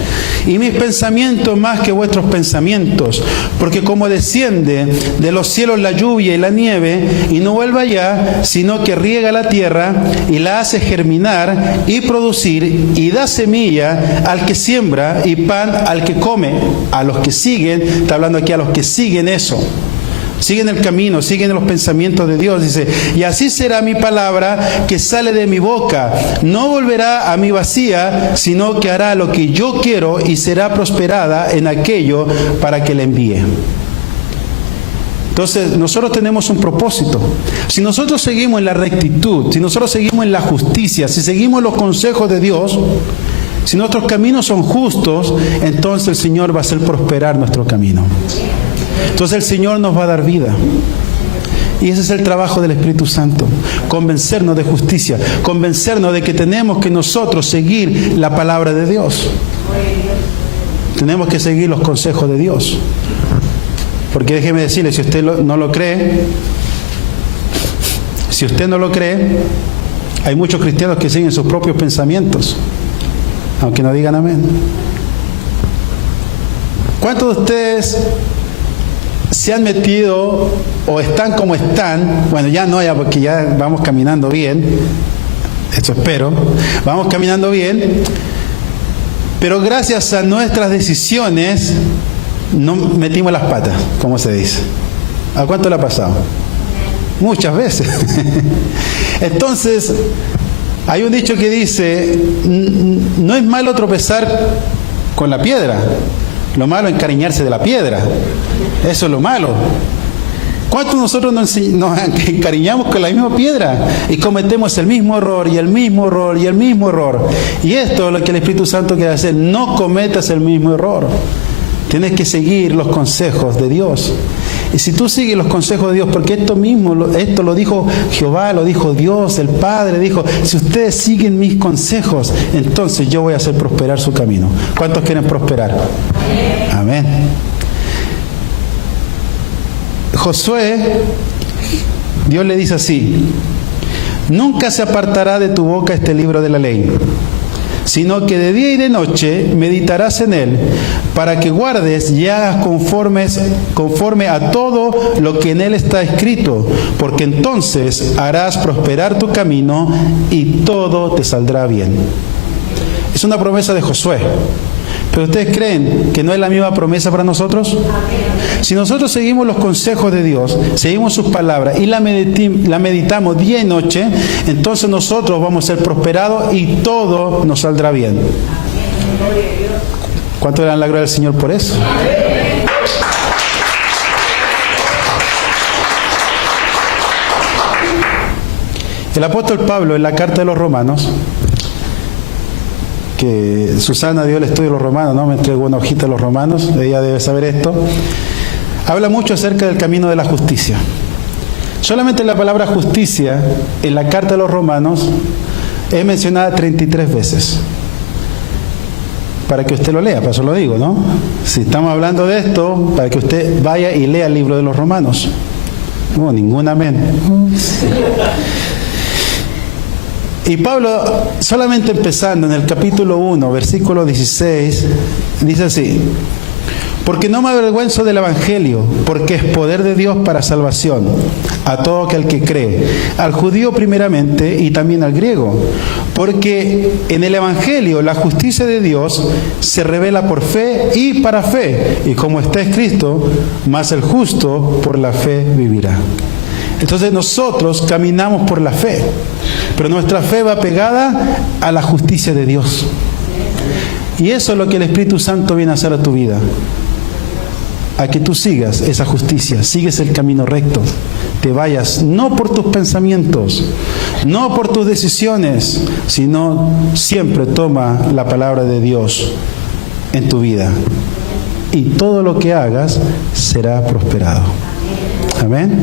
y mis pensamientos más que vuestros pensamientos. Porque como desciende de los cielos la lluvia y la nieve, y no vuelve allá, sino que riega la tierra, y la hace germinar y producir, y da semilla al que siembra, y pan al que come. A los que siguen, está hablando aquí a los que siguen eso. Siguen el camino, siguen los pensamientos de Dios. Dice, y así será mi palabra que sale de mi boca. No volverá a mí vacía, sino que hará lo que yo quiero y será prosperada en aquello para que le envíe. Entonces, nosotros tenemos un propósito. Si nosotros seguimos en la rectitud, si nosotros seguimos en la justicia, si seguimos los consejos de Dios, si nuestros caminos son justos, entonces el Señor va a hacer prosperar nuestro camino. Entonces el Señor nos va a dar vida. Y ese es el trabajo del Espíritu Santo. Convencernos de justicia. Convencernos de que tenemos que nosotros seguir la palabra de Dios. Tenemos que seguir los consejos de Dios. Porque déjeme decirle, si usted no lo cree, hay muchos cristianos que siguen sus propios pensamientos. Aunque no digan amén. ¿Cuántos de ustedes se han metido o están como están? Bueno, ya no, ya porque ya vamos caminando bien, eso espero, vamos caminando bien, pero gracias a nuestras decisiones no metimos las patas, como se dice. ¿A cuánto le ha pasado? Muchas veces. Entonces, hay un dicho que dice, no es malo tropezar con la piedra, lo malo es encariñarse de la piedra. Eso es lo malo. ¿Cuántos de nosotros nos encariñamos con la misma piedra y cometemos el mismo error y el mismo error y el mismo error? Y esto es lo que el Espíritu Santo quiere hacer. No cometas el mismo error. Tienes que seguir los consejos de Dios. Y si tú sigues los consejos de Dios, porque esto lo dijo Jehová, lo dijo Dios, el Padre, dijo, si ustedes siguen mis consejos, entonces yo voy a hacer prosperar su camino. ¿Cuántos quieren prosperar? Amén. Josué, Dios le dice así, nunca se apartará de tu boca este libro de la ley, sino que de día y de noche meditarás en él, para que guardes y hagas conforme a todo lo que en él está escrito, porque entonces harás prosperar tu camino y todo te saldrá bien. Es una promesa de Josué. ¿Pero ustedes creen que no es la misma promesa para nosotros? Si nosotros seguimos los consejos de Dios, seguimos sus palabras y la meditamos día y noche, entonces nosotros vamos a ser prosperados y todo nos saldrá bien. ¿Cuánto le dan la gloria al Señor por eso? El apóstol Pablo en la carta de los Romanos, que Susana dio el estudio de los Romanos, ¿no? Me entregó una hojita de los Romanos, ella debe saber esto. Habla mucho acerca del camino de la justicia. Solamente la palabra justicia en la carta de los Romanos es mencionada 33 veces. Para que usted lo lea, para eso lo digo, ¿no? Si estamos hablando de esto, para que usted vaya y lea el libro de los Romanos. No, ningún amén. Y Pablo, solamente empezando en el capítulo 1, versículo 16, dice así, Porque no me avergüenzo del Evangelio, porque es poder de Dios para salvación a todo aquel que cree, al judío primeramente y también al griego. Porque en el Evangelio la justicia de Dios se revela por fe y para fe. Y como está escrito, mas el justo por la fe vivirá. Entonces nosotros caminamos por la fe, pero nuestra fe va pegada a la justicia de Dios. Y eso es lo que el Espíritu Santo viene a hacer a tu vida. A que tú sigas esa justicia, sigues el camino recto, te vayas no por tus pensamientos, no por tus decisiones, sino siempre toma la palabra de Dios en tu vida. Y todo lo que hagas será prosperado. Amén.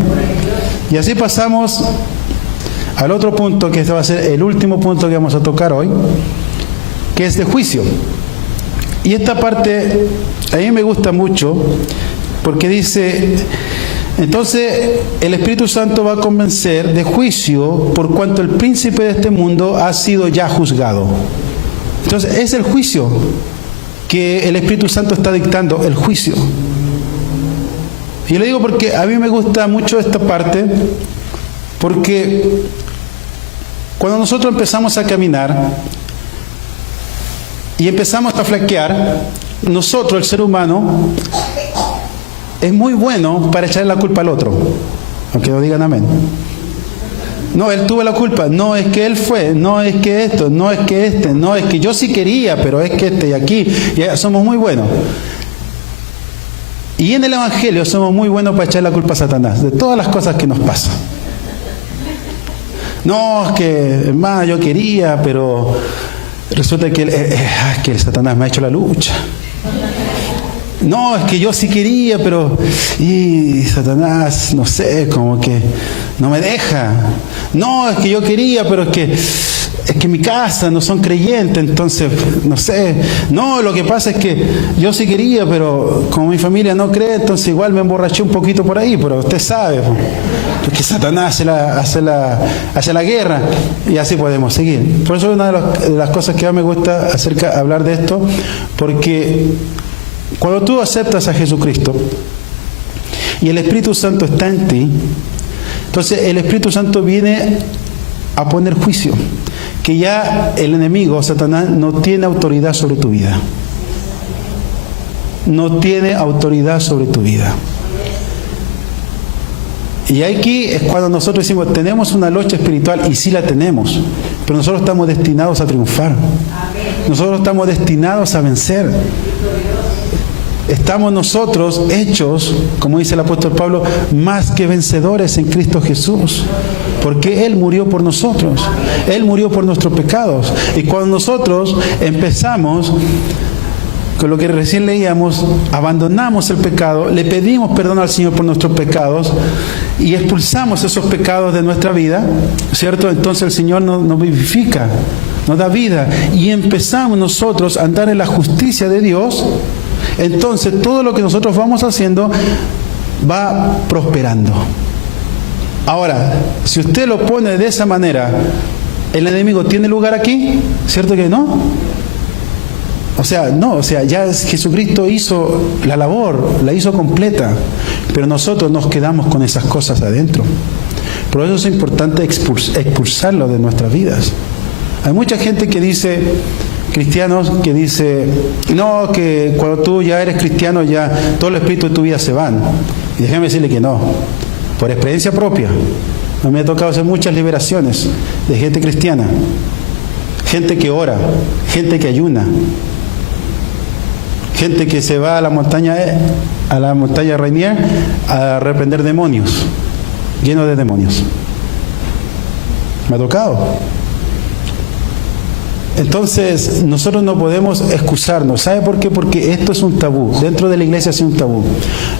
Y así pasamos al otro punto, que este va a ser el último punto que vamos a tocar hoy, que es de juicio. Y esta parte a mí me gusta mucho porque dice, entonces el Espíritu Santo va a convencer de juicio por cuanto el príncipe de este mundo ha sido ya juzgado. Entonces es el juicio que el Espíritu Santo está dictando, el juicio. Y le digo porque a mí me gusta mucho esta parte, porque cuando nosotros empezamos a caminar y empezamos a flaquear, nosotros, el ser humano, es muy bueno para echarle la culpa al otro. Aunque no digan amén. No, él tuvo la culpa. No, es que él fue. No, es que esto. No, es que este. No, es que yo sí quería, pero es que este y aquí. Ya somos muy buenos. Y en el Evangelio somos muy buenos para echar la culpa a Satanás de todas las cosas que nos pasan. No, es que, hermano, yo quería, pero resulta que el Satanás me ha hecho la lucha. No, es que yo sí quería, pero y Satanás, no sé, como que no me deja. No, es que yo quería, pero es que mi casa no son creyentes, entonces, no sé. No, lo que pasa es que yo sí quería, pero como mi familia no cree, entonces igual me emborraché un poquito por ahí, pero usted sabe, porque Satanás hace la guerra, y así podemos seguir. Por eso es una de las cosas que más me gusta hablar de esto, porque cuando tú aceptas a Jesucristo y el Espíritu Santo está en ti, entonces el Espíritu Santo viene a poner juicio, que ya el enemigo, Satanás, no tiene autoridad sobre tu vida. No tiene autoridad sobre tu vida. Y aquí es cuando nosotros decimos, tenemos una lucha espiritual, y sí la tenemos, pero nosotros estamos destinados a triunfar. Nosotros estamos destinados a vencer. Estamos nosotros hechos, como dice el apóstol Pablo, más que vencedores en Cristo Jesús, porque Él murió por nosotros, Él murió por nuestros pecados. Y cuando nosotros empezamos con lo que recién leíamos, abandonamos el pecado, le pedimos perdón al Señor por nuestros pecados y expulsamos esos pecados de nuestra vida, ¿cierto? Entonces el Señor nos vivifica, nos da vida, y empezamos nosotros a andar en la justicia de Dios. Entonces todo lo que nosotros vamos haciendo va prosperando. Ahora, si usted lo pone de esa manera, ¿el enemigo tiene lugar aquí? ¿Cierto que no? Ya Jesucristo hizo la labor, la hizo completa, pero nosotros nos quedamos con esas cosas adentro. Por eso es importante expulsarlo de nuestras vidas. Hay mucha gente que dice, cristianos, que dice, no, que cuando tú ya eres cristiano, ya todo el espíritu de tu vida se van. Y déjame decirle que no, por experiencia propia. A mí me ha tocado hacer muchas liberaciones de gente cristiana, gente que ora, gente que ayuna, gente que se va a la montaña Rainier a reprender demonios, lleno de demonios. Me ha tocado. Entonces, nosotros no podemos excusarnos. ¿Sabe por qué? Porque esto es un tabú. Dentro de la iglesia es un tabú.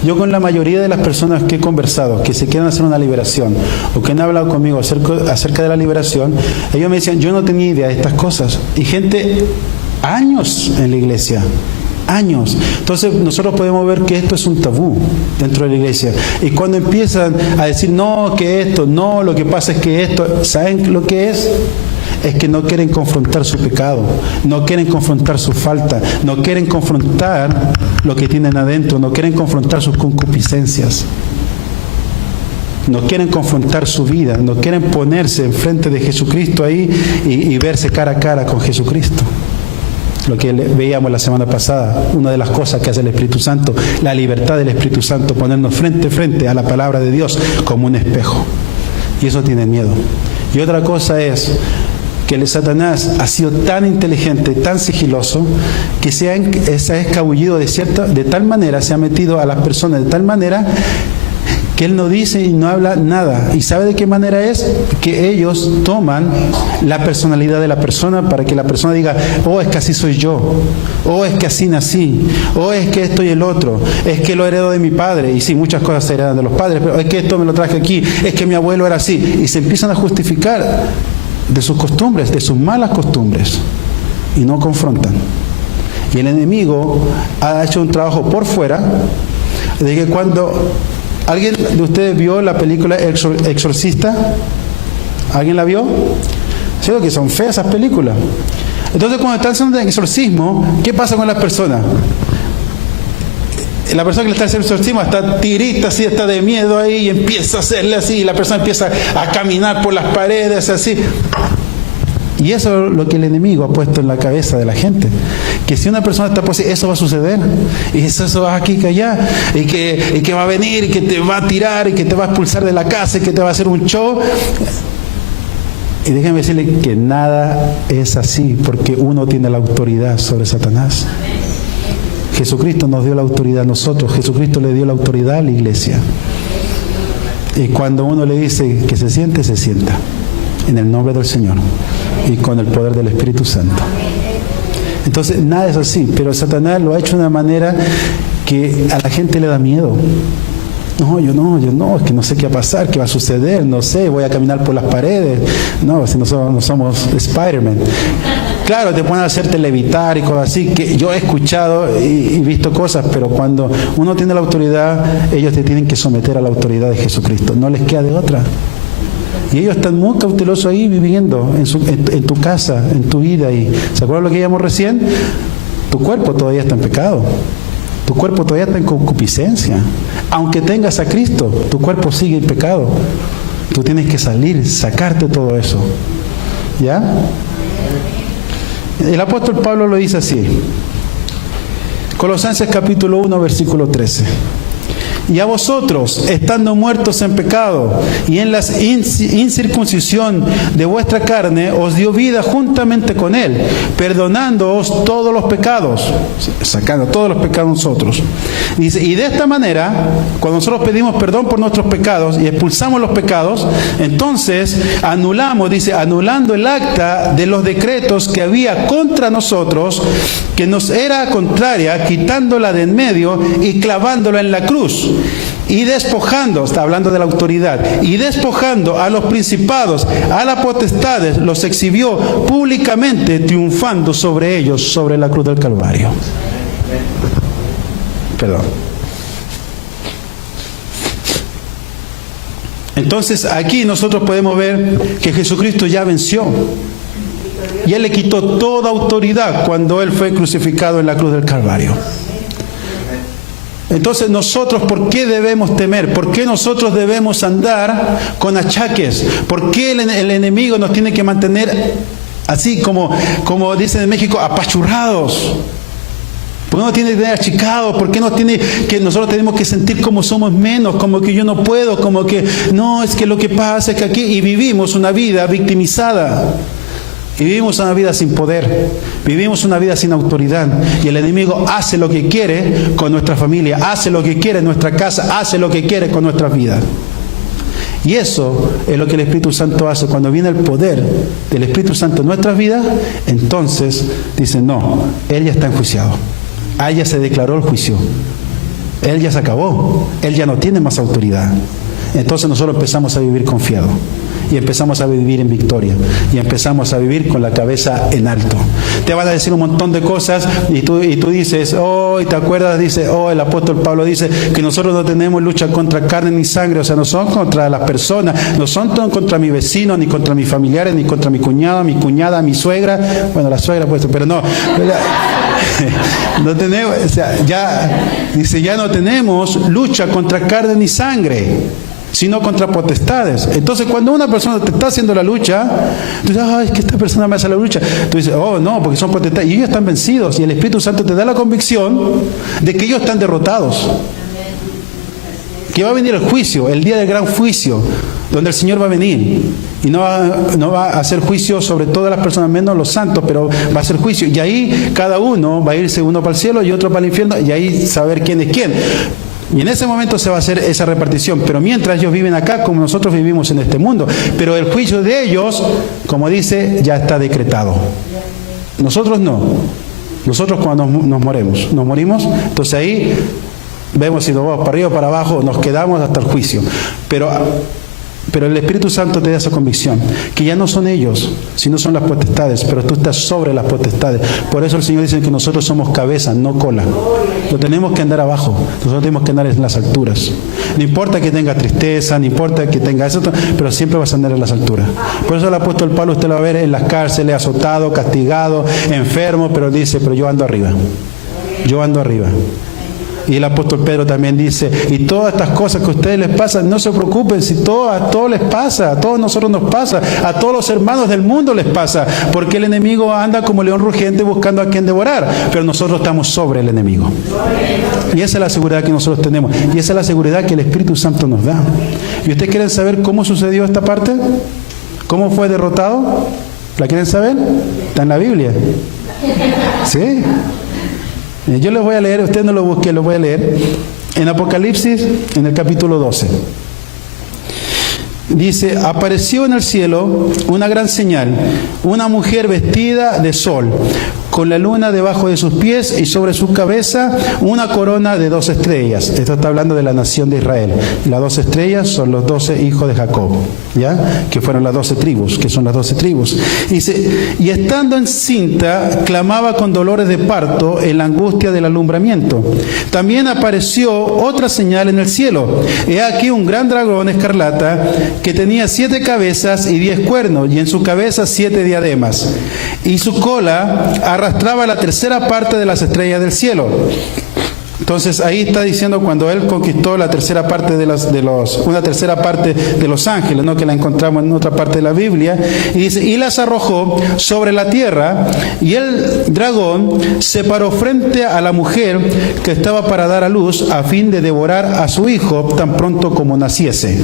Yo con la mayoría de las personas que he conversado, que se quieren hacer una liberación, o que han hablado conmigo acerca de la liberación, ellos me decían, yo no tenía idea de estas cosas. Y gente, años en la iglesia, años. Entonces nosotros podemos ver que esto es un tabú dentro de la iglesia. Y cuando empiezan a decir, no, que esto, no, lo que pasa es que esto, ¿saben lo que es? es que no quieren confrontar su pecado, no quieren confrontar su falta, no quieren confrontar lo que tienen adentro, no quieren confrontar sus concupiscencias, no quieren confrontar su vida, no quieren ponerse enfrente de Jesucristo ahí y verse cara a cara con Jesucristo. Lo que veíamos la semana pasada, una de las cosas que hace el Espíritu Santo, la libertad del Espíritu Santo, ponernos frente a frente a la palabra de Dios como un espejo. Y eso tiene miedo. Y otra cosa es que el Satanás ha sido tan inteligente, tan sigiloso, que se ha escabullido de tal manera, se ha metido a las personas de tal manera que él no dice y no habla nada. ¿Y sabe de qué manera es? Que ellos toman la personalidad de la persona para que la persona diga, oh, es que así soy yo, oh, es que así nací, oh, es que esto y el otro, es que lo heredo de mi padre. Y sí, muchas cosas se heredan de los padres, pero es que esto me lo traje aquí, es que mi abuelo era así. Y se empiezan a justificar de sus costumbres, de sus malas costumbres, y no confrontan. Y el enemigo ha hecho un trabajo por fuera de que cuando... ¿Alguien de ustedes vio la película Exorcista? ¿Alguien la vio? ¿Sí? Que son feas esas películas. Entonces, cuando están haciendo un exorcismo, ¿qué pasa con las personas? La persona que le está haciendo el exorcismo está tirita, así, está de miedo ahí y empieza a hacerle así, y la persona empieza a caminar por las paredes así. Y eso es lo que el enemigo ha puesto en la cabeza de la gente. Que si una persona está poseída, eso va a suceder. Y eso va aquí y allá. Y que va a venir, y que te va a tirar, y que te va a expulsar de la casa, y que te va a hacer un show. Y déjenme decirle que nada es así, porque uno tiene la autoridad sobre Satanás. Jesucristo nos dio la autoridad a nosotros. Jesucristo le dio la autoridad a la iglesia. Y cuando uno le dice que se siente, se sienta. En el nombre del Señor y con el poder del Espíritu Santo. Entonces, nada es así, pero Satanás lo ha hecho de una manera que a la gente le da miedo. No, yo no, es que no sé qué va a pasar, qué va a suceder, no sé, voy a caminar por las paredes. No, si no somos Spider-Man. Claro, te pueden hacerte levitar y cosas así, que yo he escuchado y visto cosas, pero cuando uno tiene la autoridad, ellos te tienen que someter a la autoridad de Jesucristo. No les queda de otra. Y ellos están muy cautelosos ahí viviendo en tu casa, en tu vida. Y ¿se acuerdan lo que llamamos recién? Tu cuerpo todavía está en pecado. Tu cuerpo todavía está en concupiscencia. Aunque tengas a Cristo, tu cuerpo sigue en pecado. Tú tienes que salir, sacarte todo eso. ¿Ya? El apóstol Pablo lo dice así. Colosenses capítulo 1, versículo 13. Y a vosotros, estando muertos en pecado y en la incircuncisión de vuestra carne, os dio vida juntamente con Él, perdonándoos todos los pecados, sacando todos los pecados nosotros. Dice, y de esta manera, cuando nosotros pedimos perdón por nuestros pecados y expulsamos los pecados, entonces anulamos, dice, anulando el acta de los decretos que había contra nosotros, que nos era contraria, quitándola de en medio y clavándola en la cruz. Y despojando, está hablando de la autoridad, y despojando a los principados, a las potestades, los exhibió públicamente, triunfando sobre ellos, sobre la cruz del Calvario. Perdón. Entonces aquí nosotros podemos ver que Jesucristo ya venció. Y Él le quitó toda autoridad cuando Él fue crucificado en la cruz del Calvario. Entonces nosotros, ¿por qué debemos temer? ¿Por qué nosotros debemos andar con achaques? ¿Por qué el enemigo nos tiene que mantener así como dicen en México, apachurrados? ¿Por qué no tiene que tener achicados? ¿Por qué no tiene que nosotros tenemos que sentir como somos menos? Como que yo no puedo, como que no, es que lo que pasa es que aquí, y vivimos una vida victimizada. Y vivimos una vida sin poder, vivimos una vida sin autoridad, y el enemigo hace lo que quiere con nuestra familia, hace lo que quiere en nuestra casa, hace lo que quiere con nuestras vidas. Y eso es lo que el Espíritu Santo hace. Cuando viene el poder del Espíritu Santo en nuestras vidas, entonces dicen, no, Él ya está enjuiciado, a Él ya se declaró el juicio, Él ya se acabó, Él ya no tiene más autoridad. Entonces nosotros empezamos a vivir confiados. y empezamos a vivir en victoria y empezamos a vivir con la cabeza en alto. Te van a decir un montón de cosas y tú dices, oh, y te acuerdas, dice, oh, el apóstol Pablo dice que nosotros no tenemos lucha contra carne ni sangre, o sea, no son contra las personas, no son contra mi vecino, ni contra mis familiares, ni contra mi cuñado, mi cuñada, mi suegra, bueno, la suegra pues, pero no, no tenemos, o sea, ya no tenemos lucha contra carne ni sangre, sino contra potestades. Entonces, cuando una persona te está haciendo la lucha, tú dices, es que esta persona me hace la lucha. Tú dices, oh, no, porque son potestades. Y ellos están vencidos. Y el Espíritu Santo te da la convicción de que ellos están derrotados. Que va a venir el juicio, el día del gran juicio, donde el Señor va a venir. Y no va a hacer juicio sobre todas las personas, menos los santos, pero va a hacer juicio. Y ahí cada uno va a irse, uno para el cielo y otro para el infierno, y ahí saber quién es quién. Y en ese momento se va a hacer esa repartición. Pero mientras ellos viven acá como nosotros vivimos en este mundo. Pero el juicio de ellos, como dice, ya está decretado. Nosotros no. Nosotros cuando nos morimos, entonces ahí vemos si nos vamos para arriba o para abajo, nos quedamos hasta el juicio. Pero el Espíritu Santo te da esa convicción, que ya no son ellos, sino son las potestades, pero tú estás sobre las potestades. Por eso el Señor dice que nosotros somos cabeza, no cola. No tenemos que andar abajo, nosotros tenemos que andar en las alturas. No importa que tenga tristeza, no importa que tenga eso, pero siempre vas a andar en las alturas. Por eso el apóstol Pablo usted lo va a ver en las cárceles, azotado, castigado, enfermo, pero dice, pero yo ando arriba. Yo ando arriba. Y el apóstol Pedro también dice, y todas estas cosas que a ustedes les pasan, no se preocupen, si a todos les pasa, a todos nosotros nos pasa, a todos los hermanos del mundo les pasa, porque el enemigo anda como león rugiente buscando a quien devorar, pero nosotros estamos sobre el enemigo. Y esa es la seguridad que nosotros tenemos, y esa es la seguridad que el Espíritu Santo nos da. ¿Y ustedes quieren saber cómo sucedió esta parte? ¿Cómo fue derrotado? ¿La quieren saber? Está en la Biblia. ¿Sí? Yo les voy a leer, ustedes no lo busquen, lo voy a leer. En Apocalipsis, en el capítulo 12. Dice, apareció en el cielo una gran señal, una mujer vestida de sol, con la luna debajo de sus pies y sobre su cabeza una corona de 12 estrellas. Esto está hablando de la nación de Israel. Las 12 estrellas son los 12 hijos de Jacob, ¿ya? Que fueron las 12 tribus, que son las 12 tribus. Dice, y estando encinta, clamaba con dolores de parto en la angustia del alumbramiento. También apareció otra señal en el cielo. He aquí un gran dragón escarlata que tenía 7 cabezas y 10 cuernos, y en su cabeza 7 diademas. Y su cola arrastraba la tercera parte de las estrellas del cielo. Entonces ahí está diciendo cuando él conquistó la tercera parte una tercera parte de los ángeles, ¿no? Que la encontramos en otra parte de la Biblia, y dice, y las arrojó sobre la tierra, y el dragón se paró frente a la mujer que estaba para dar a luz, a fin de devorar a su hijo tan pronto como naciese.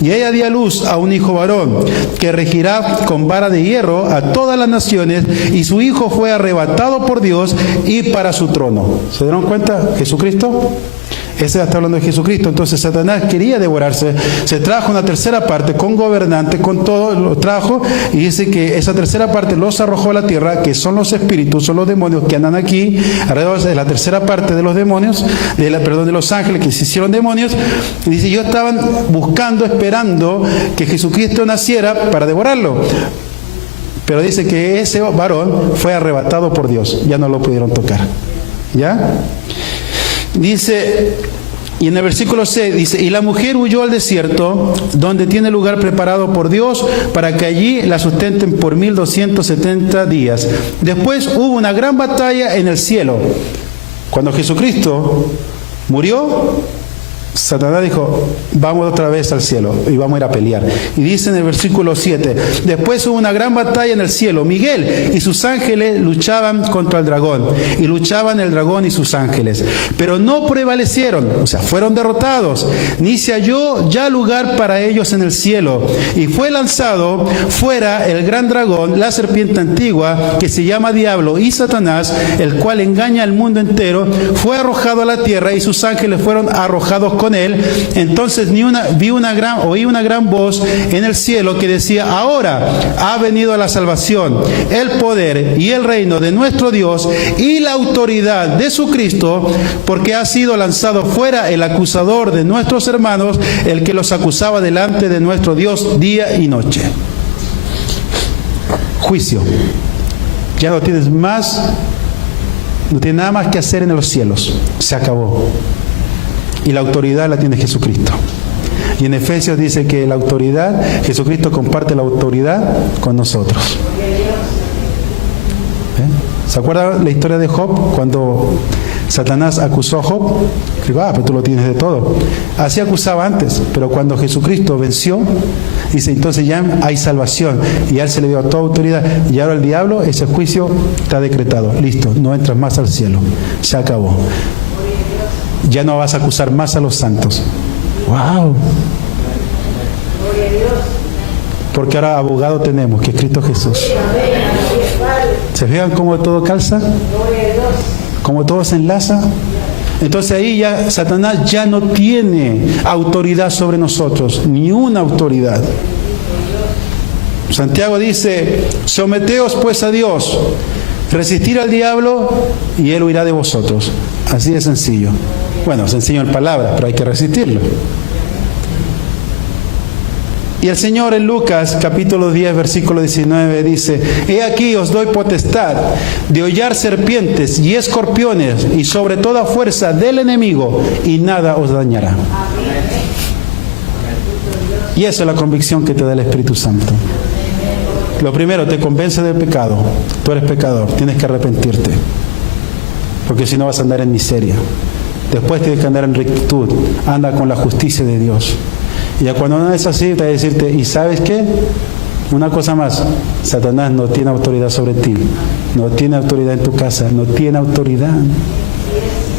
Y ella dio a luz a un hijo varón, que regirá con vara de hierro a todas las naciones, y su hijo fue arrebatado por Dios y para su trono. ¿Se dieron cuenta? Jesucristo. Ese está hablando de Jesucristo. Entonces Satanás quería devorarse, se trajo una tercera parte con gobernantes, con todo, lo trajo, y dice que esa tercera parte los arrojó a la tierra, que son los espíritus, son los demonios que andan aquí, alrededor de la tercera parte de los demonios, de los ángeles que se hicieron demonios, y dice, ellos estaban buscando, esperando que Jesucristo naciera para devorarlo. Pero dice que ese varón fue arrebatado por Dios, ya no lo pudieron tocar. ¿Ya? Dice, y en el versículo 6 dice, y la mujer huyó al desierto, donde tiene lugar preparado por Dios, para que allí la sustenten por 1270 días. Después hubo una gran batalla en el cielo. Cuando Jesucristo murió, Satanás dijo, vamos otra vez al cielo y vamos a ir a pelear. Y dice en el versículo 7, después hubo una gran batalla en el cielo. Miguel y sus ángeles luchaban contra el dragón, y luchaban el dragón y sus ángeles, pero no prevalecieron, o sea, fueron derrotados, ni se halló ya lugar para ellos en el cielo. Y fue lanzado fuera el gran dragón, la serpiente antigua, que se llama Diablo y Satanás, el cual engaña al mundo entero. Fue arrojado a la tierra, y sus ángeles fueron arrojados con él. Entonces oí una gran voz en el cielo que decía: ahora ha venido la salvación, el poder y el reino de nuestro Dios y la autoridad de su Cristo, porque ha sido lanzado fuera el acusador de nuestros hermanos, el que los acusaba delante de nuestro Dios día y noche. Juicio. Ya no tienes nada más que hacer en los cielos. Se acabó. Y la autoridad la tiene Jesucristo. Y en Efesios dice que la autoridad, Jesucristo comparte la autoridad con nosotros. ¿Se acuerdan la historia de Job? Cuando Satanás acusó a Job, digo, pero tú lo tienes de todo. Así acusaba antes, pero cuando Jesucristo venció, dice, entonces ya hay salvación, y a él se le dio toda autoridad, y ahora el diablo, ese juicio está decretado, listo, no entras más al cielo, se acabó. Ya no vas a acusar más a los santos. ¡Wow! Porque ahora abogado tenemos, que es Cristo Jesús. ¿Se fijan cómo todo calza? ¿Cómo todo se enlaza? Entonces ahí ya Satanás ya no tiene autoridad sobre nosotros, ni una autoridad. Santiago dice, someteos pues a Dios, resistir al diablo y él huirá de vosotros. Así de sencillo. Bueno, sencillo en palabras, pero hay que resistirlo. Y el Señor en Lucas capítulo 10 versículo 19 dice, he aquí os doy potestad de hollar serpientes y escorpiones y sobre toda fuerza del enemigo y nada os dañará. Y esa es la convicción que te da el Espíritu Santo. Lo primero, te convence del pecado. Tú eres pecador, tienes que arrepentirte, porque si no vas a andar en miseria. Después tienes que andar en rectitud, anda con la justicia de Dios. Y ya cuando no es así, te va a decirte, ¿y sabes qué? Una cosa más, Satanás no tiene autoridad sobre ti, no tiene autoridad en tu casa, no tiene autoridad.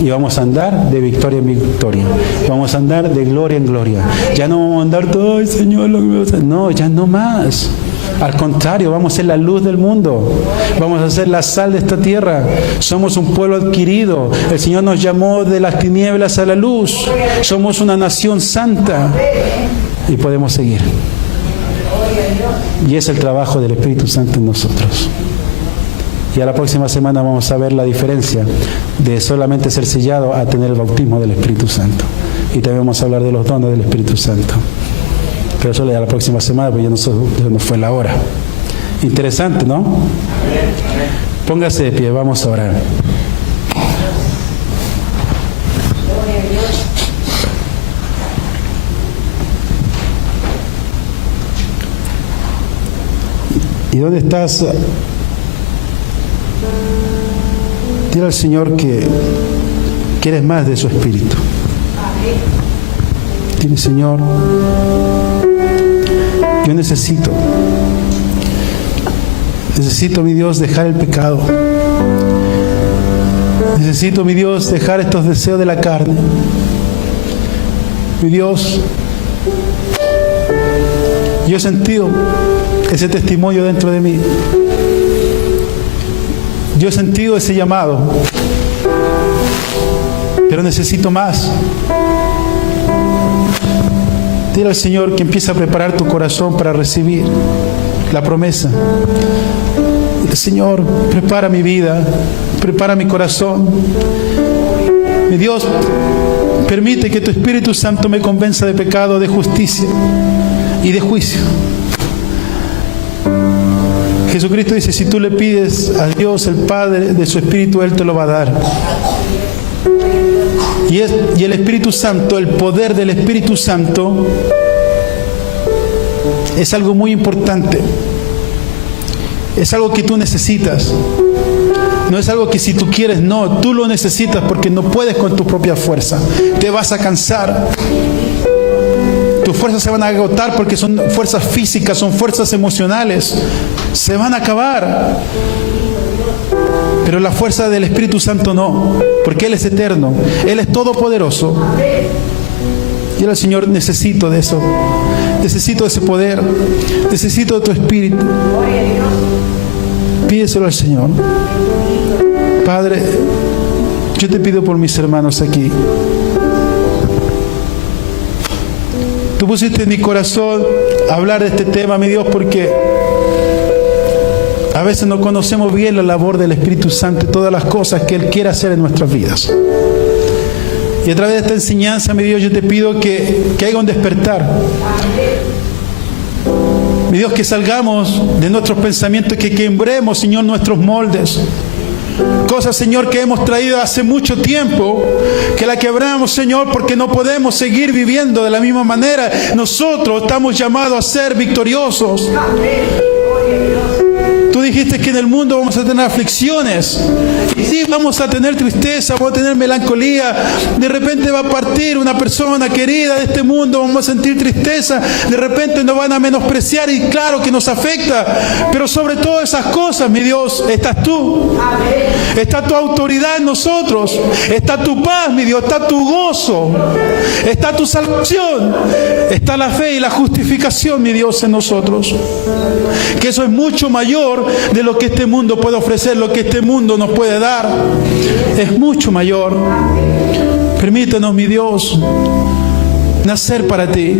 Y vamos a andar de victoria en victoria, vamos a andar de gloria en gloria. Ya no vamos a andar todo, ay Señor, no, ya no más. Al contrario, vamos a ser la luz del mundo, vamos a ser la sal de esta tierra. Somos un pueblo adquirido, el Señor nos llamó de las tinieblas a la luz, somos una nación santa y podemos seguir. Y es el trabajo del Espíritu Santo en nosotros. Y a la próxima semana vamos a ver la diferencia de solamente ser sellado a tener el bautismo del Espíritu Santo. Y también vamos a hablar de los dones del Espíritu Santo. Pero eso le da la próxima semana, porque ya no fue la hora. Interesante, ¿no? Póngase de pie, vamos a orar. ¿Y dónde estás? Dile al Señor que quieres más de su Espíritu. Dile, Señor, yo necesito, mi Dios, dejar el pecado. Necesito, mi Dios, dejar estos deseos de la carne. Mi Dios, yo he sentido ese testimonio dentro de mí. Yo he sentido ese llamado, pero necesito más. Dile al Señor que empiece a preparar tu corazón para recibir la promesa. Dile, Señor, prepara mi vida, prepara mi corazón. Mi Dios, permite que tu Espíritu Santo me convenza de pecado, de justicia y de juicio. Jesucristo dice, si tú le pides a Dios, el Padre, de su Espíritu, Él te lo va a dar. Y el Espíritu Santo, el poder del Espíritu Santo, es algo muy importante. Es algo que tú necesitas. No es algo que si tú quieres, no, tú lo necesitas porque no puedes con tu propia fuerza. Te vas a cansar. Tus fuerzas se van a agotar porque son fuerzas físicas, son fuerzas emocionales. Se van a acabar. Pero la fuerza del Espíritu Santo no, porque Él es eterno, Él es todopoderoso. Y ahora, Señor, necesito de eso, necesito de ese poder, necesito de tu Espíritu. Pídeselo al Señor. Padre, yo te pido por mis hermanos aquí. Tú pusiste en mi corazón hablar de este tema, mi Dios, porque a veces no conocemos bien la labor del Espíritu Santo y todas las cosas que Él quiere hacer en nuestras vidas. Y a través de esta enseñanza, mi Dios, yo te pido que haya un despertar. Mi Dios, que salgamos de nuestros pensamientos, que quebremos, Señor, nuestros moldes. Cosas, Señor, que hemos traído hace mucho tiempo, que la quebramos, Señor, porque no podemos seguir viviendo de la misma manera. Nosotros estamos llamados a ser victoriosos. Tú dijiste que en el mundo vamos a tener aflicciones. Y sí, vamos a tener tristeza, vamos a tener melancolía. De repente va a partir una persona querida de este mundo, vamos a sentir tristeza. De repente nos van a menospreciar y claro que nos afecta. Pero sobre todas esas cosas, mi Dios, estás tú. Está tu autoridad en nosotros. Está tu paz, mi Dios. Está tu gozo. Está tu salvación. Está la fe y la justificación, mi Dios, en nosotros. Que eso es mucho mayor de lo que este mundo puede ofrecer, lo que este mundo nos puede dar. Es mucho mayor. Permítanos, mi Dios, nacer para ti.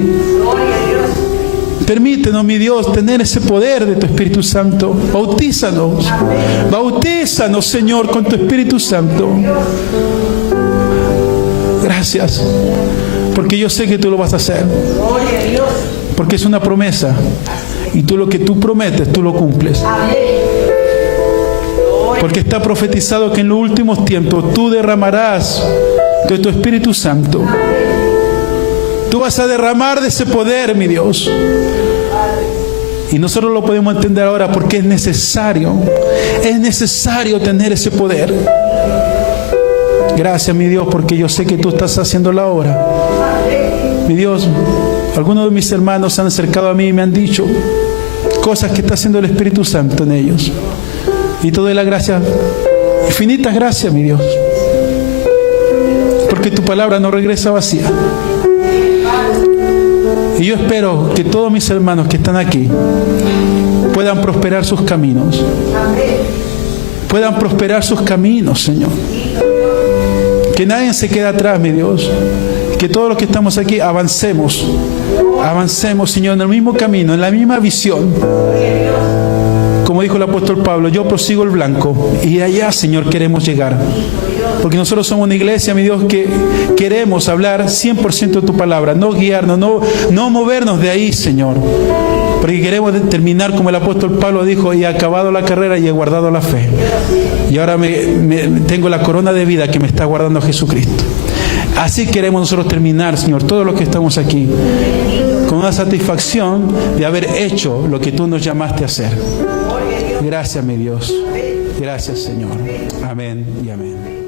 Permítenos, mi Dios, tener ese poder de tu Espíritu Santo. Bautízanos. Bautízanos, Señor, con tu Espíritu Santo. Gracias, porque yo sé que tú lo vas a hacer. Porque es una promesa. Y tú lo que tú prometes, tú lo cumples. Porque está profetizado que en los últimos tiempos tú derramarás de tu Espíritu Santo. Tú vas a derramar de ese poder, mi Dios. Y nosotros lo podemos entender ahora porque es necesario tener ese poder. Gracias, mi Dios, porque yo sé que tú estás haciendo la obra. Mi Dios, algunos de mis hermanos se han acercado a mí y me han dicho cosas que está haciendo el Espíritu Santo en ellos. Y te doy la gracia, infinitas gracias, mi Dios. Porque tu palabra no regresa vacía. Y yo espero que todos mis hermanos que están aquí puedan prosperar sus caminos. Puedan prosperar sus caminos, Señor. Que nadie se quede atrás, mi Dios. Que todos los que estamos aquí avancemos, Señor, en el mismo camino, en la misma visión. Como dijo el apóstol Pablo, yo prosigo el blanco y allá, Señor, queremos llegar. Porque nosotros somos una iglesia, mi Dios, que queremos hablar 100% de tu palabra, no guiarnos, no movernos de ahí, Señor. Porque queremos terminar como el apóstol Pablo dijo, y he acabado la carrera y he guardado la fe. Y ahora tengo la corona de vida que me está guardando Jesucristo. Así queremos nosotros terminar, Señor, todos los que estamos aquí, con una satisfacción de haber hecho lo que tú nos llamaste a hacer. Gracias, mi Dios. Gracias, Señor. Amén y amén.